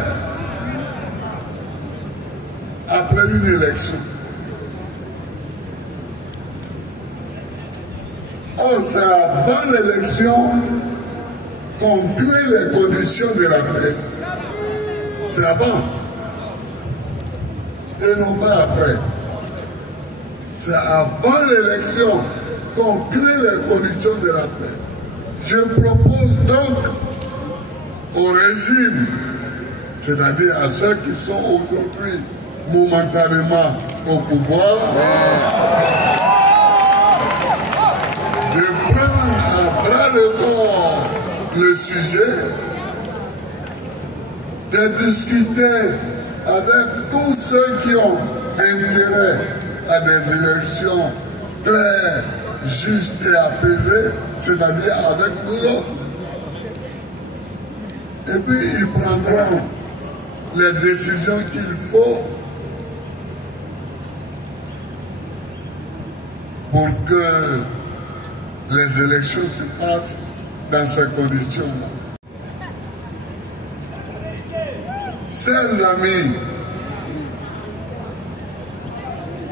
après une élection. Or, c'est avant l'élection qu'on crée les conditions de la paix. C'est avant. Et non pas après. C'est avant l'élection qu'on crée les conditions de la paix. Je propose donc au régime, c'est-à-dire à ceux qui sont aujourd'hui momentanément au pouvoir, de prendre à bras le corps le sujet, de discuter avec tous ceux qui ont intérêt à des élections claires, justes et apaisées, c'est-à-dire avec nous autres. Et puis ils prendront les décisions qu'il faut pour que les élections se passent dans ces conditions-là. Chers amis,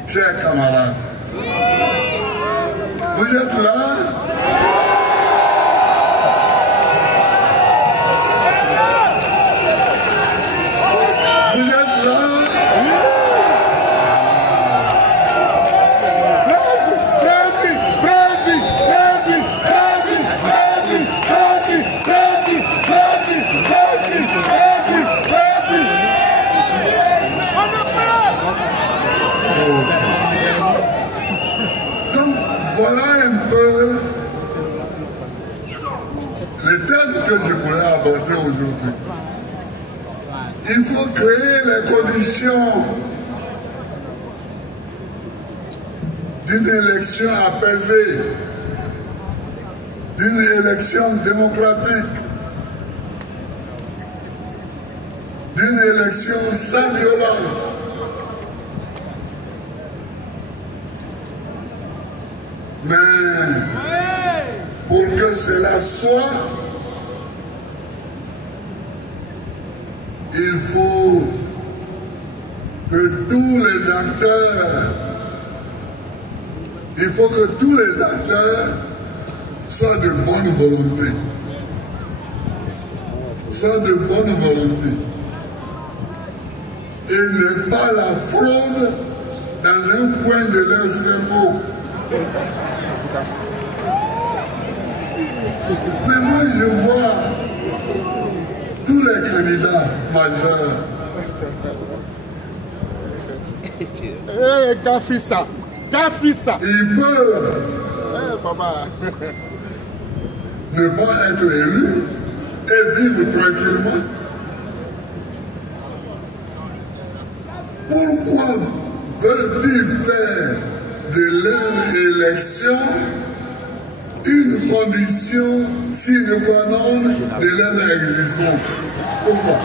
chers camarades, vous êtes là? Vous êtes là? Voilà un peu les thèmes que je voulais aborder aujourd'hui. Il faut créer les conditions d'une élection apaisée, d'une élection démocratique, d'une élection sans violence. Mais pour que cela soit, il faut que tous les acteurs, soient de bonne volonté. Soient de bonne volonté. Et ne pas la fraude dans un coin de leur cerveau. Mais moi je vois tous les candidats majeurs. Gafissa. Ils peuvent ne pas être élus et vivre tranquillement. Pourquoi veulent-ils faire de leur élection une condition sine qua non de leur existence? Pourquoi?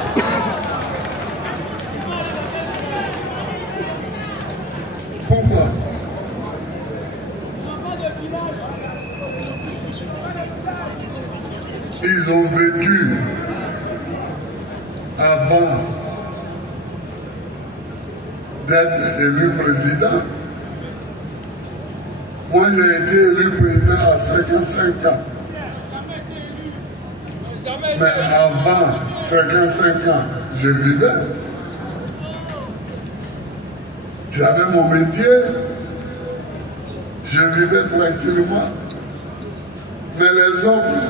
Pourquoi? Ils ont vécu avant d'être élus président. Moi, j'ai été élu président à 55 ans. Mais avant 55 ans, je vivais. J'avais mon métier. Je vivais tranquillement. Mais les autres,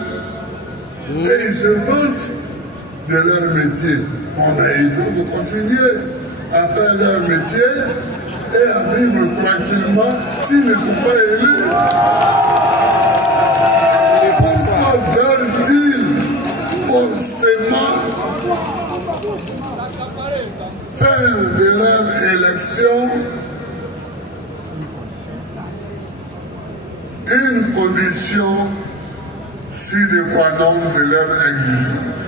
et ils se vantent de leur métier. Ils peuvent continuer à faire leur métier et à vivre tranquillement s'ils ne sont pas élus. Pourquoi veulent-ils faire de leur élection une condition sine qua non de leur existence.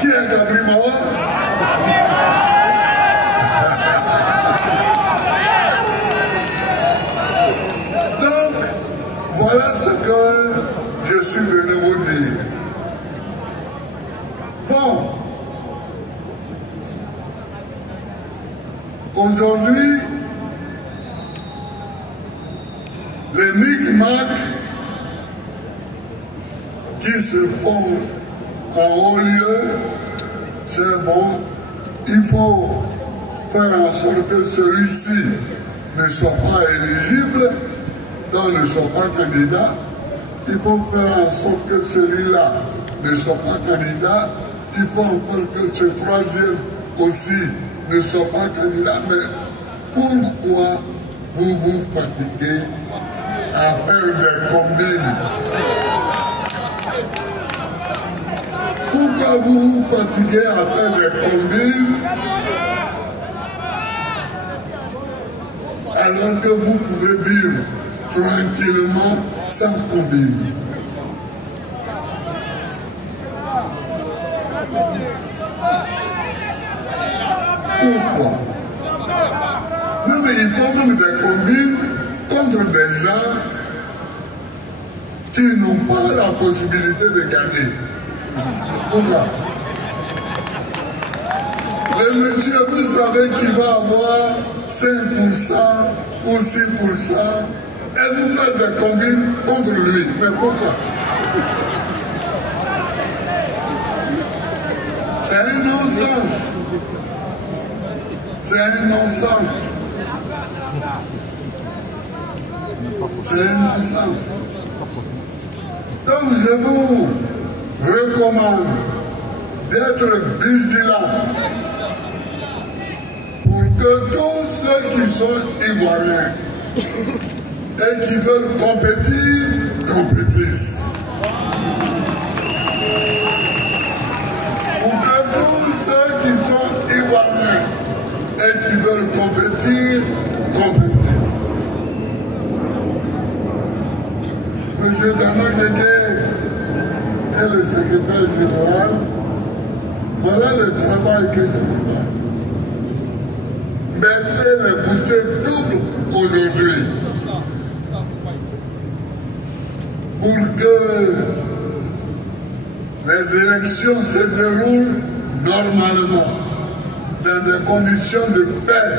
Qui est Gabri Mawa? Donc, voilà ce que je suis venu vous dire. Bon, aujourd'hui, les micmacs qui se font en haut lieu, c'est bon, il faut faire en sorte que celui-ci ne soit pas éligible, donc ne soit pas candidat. Il faut faire en sorte que celui-là ne soit pas candidat. Il faut encore que ce troisième aussi ne soit pas candidat. Mais pourquoi vous vous fatiguez à faire des combines? Pourquoi vous vous fatiguez à faire des combines alors que vous pouvez vivre tranquillement sans combine? Pourquoi? Non, mais il faut même des combines contre des gens qui n'ont pas la possibilité de gagner. Pourquoi? Le monsieur, vous savez qu'il va avoir 5% ou 6% et vous faites des combines contre lui. Mais pourquoi? C'est un non-sens. C'est un non-sens. C'est un non-sens. Donc je vous recommande d'être vigilants pour que tous ceux qui sont ivoiriens et qui veulent compétir, compétissent. Pour que tous ceux qui sont ivoiriens et qui veulent compétir, compétissent. Monsieur Damakeke et le secrétaire général, voilà le travail que je vous donne. Mettez les bouchées doubles aujourd'hui pour que les élections se déroulent normalement dans des conditions de paix.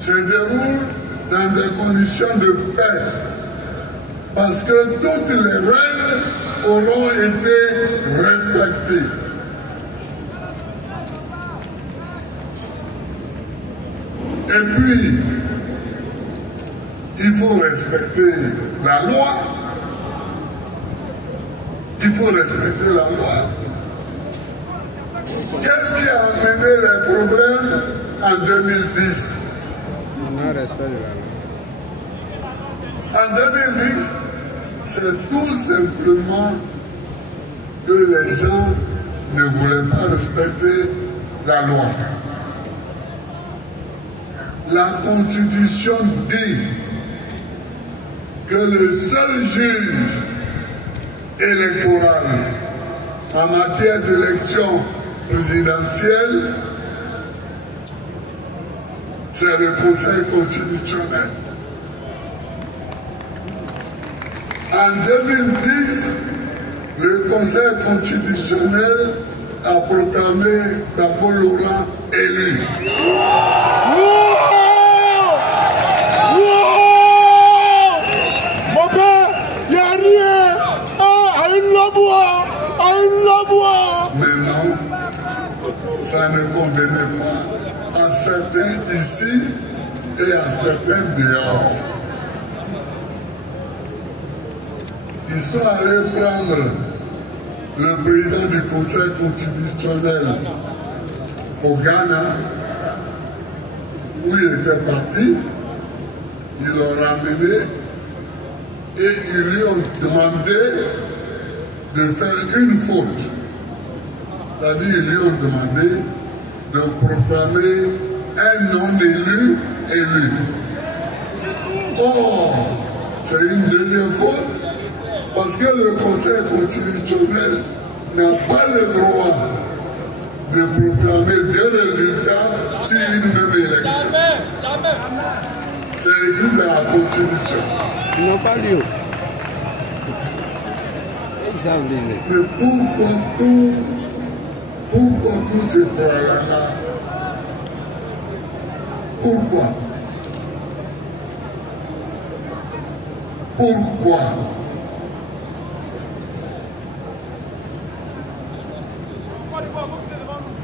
Se déroulent dans des conditions de paix. Parce que toutes les règles auront été respectées. Et puis, il faut respecter la loi. Il faut respecter la loi. Qu'est-ce qui a amené les problèmes en 2010? En 2010, c'est tout simplement que les gens ne voulaient pas respecter la loi. La Constitution dit que le seul juge électoral en matière d'élection présidentielle, c'est le Conseil constitutionnel. En 2010, le Conseil constitutionnel a proclamé Gbagbo Laurent élu. Mon père, il n'y a rien. Ah, à une laboie. Mais non, ça ne convenait pas à certains ici et à certains dehors. Ils sont allés prendre le président du Conseil constitutionnel au Ghana, où il était parti. Ils l'ont ramené et ils lui ont demandé de faire une faute. C'est-à-dire ils lui ont demandé de proclamer un non-élu élu. Or, c'est une deuxième faute parce que le Conseil constitutionnel n'a pas le droit de proclamer deux résultats sur une même élection. C'est écrit dans la Constitution. Ils n'ont pas lieu. Mais pourquoi tout ce tralala? Pourquoi? Pourquoi?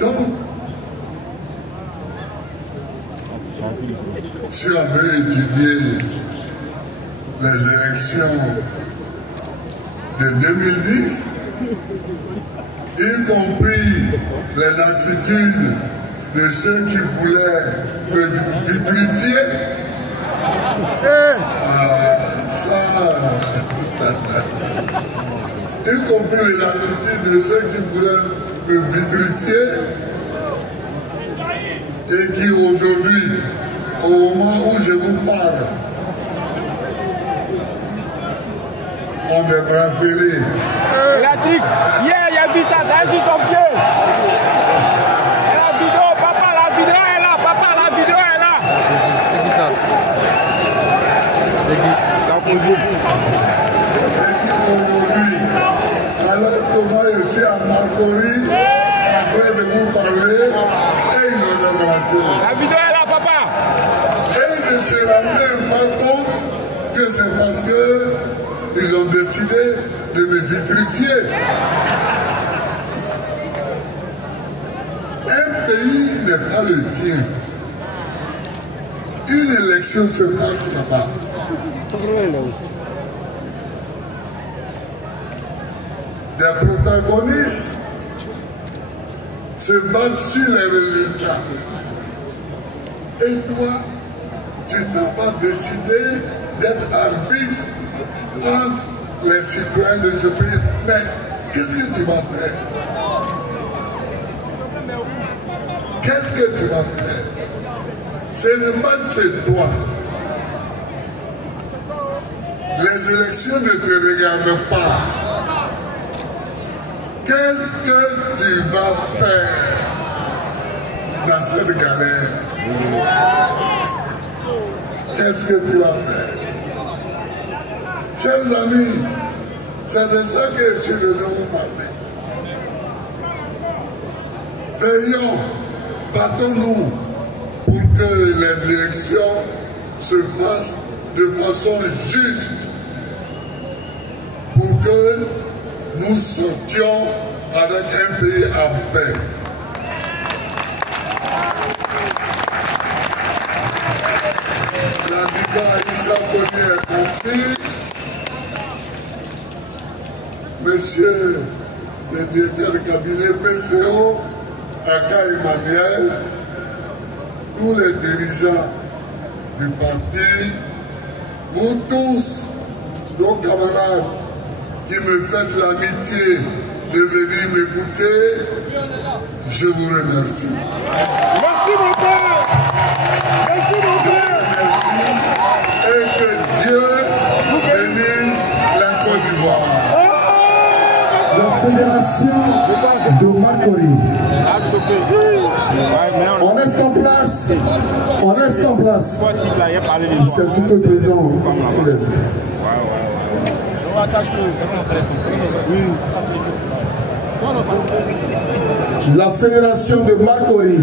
Donc, si on veut étudier les élections de 2010, y compris les attitudes de ceux qui voulaient me vitrifier, y compris les attitudes de ceux qui voulaient me vitrifier et qui aujourd'hui, au moment où je vous parle, ont des bracelets. La trique, hier il y a vu ça, ça a sur son pied. La vidéo, papa, la vidéo est là, papa, la vidéo est là. C'est qui ça? C'est qui? Ça a conduit. Et qui aujourd'hui, alors que moi je suis à Marcory, en train de vous parler, et ils ont des bracelets. La vidéo est là, papa. Et ils ne se rendent même pas compte que c'est parce que ils ont décidé de me vitrifier. Un pays n'est pas le tien. Une élection se passe là-bas. Des protagonistes se battent sur les résultats. Et toi, tu n'as pas décidé d'être arbitre entre les citoyens de ce pays. Mais qu'est-ce que tu vas faire? Qu'est-ce que tu vas faire? Ce n'est pas chez toi. Les élections ne te regardent pas. Qu'est-ce que tu vas faire dans cette galère? Qu'est-ce que tu vas faire? Chers amis, c'est de ça que je suis venu vous parler. Veillons, battons-nous pour que les élections se fassent de façon juste, pour que nous sortions avec un pays en paix. La Diva Aïcha Koni est compris. Monsieur le directeur du cabinet PCO, Aka Emmanuel, tous les dirigeants du parti, vous tous, nos camarades qui me faites l'amitié de venir m'écouter, je vous remercie. Merci mon père. Merci mon père. Merci et que Dieu bénisse la Côte d'Ivoire. La fédération de Marcory. On reste en place. On reste en place. C'est ce que le président soulève. La fédération de Marcory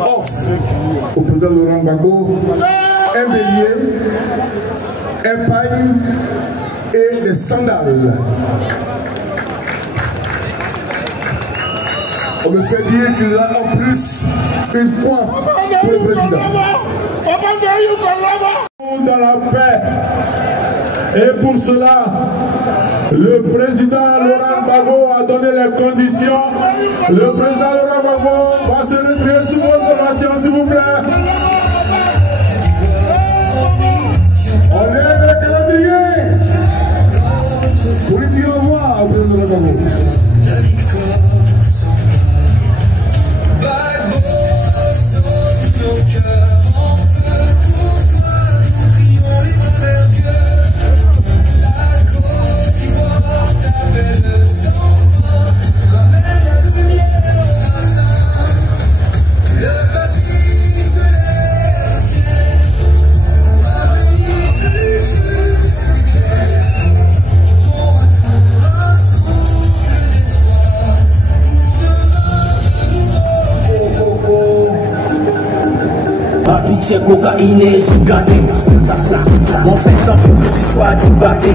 offre au président Laurent Gbagbo un bélier, un paille et des sandales. On me fait dire qu'il a en plus une coiffe pour le président. Dans la paix. Et pour cela, le président Laurent Gbagbo a donné les conditions. Le président Laurent Gbagbo va se retirer sous vos ovations, s'il vous plaît. On lève le calendrier pour lui dire au revoir au président de la Congo. La victoire nos cœurs en feu pour toi, nous crions libre vers Dieu. La Côte d'Ivoire t'appelle sans fin, ramène la lumière au matin. Le passé se lève, pour avenir plus juste et clair. Ton retour un souffle d'espoir, pour demain. Pas pitié, cocaïne, sous gâté. Mon fait sans fou que ce soit du bâté.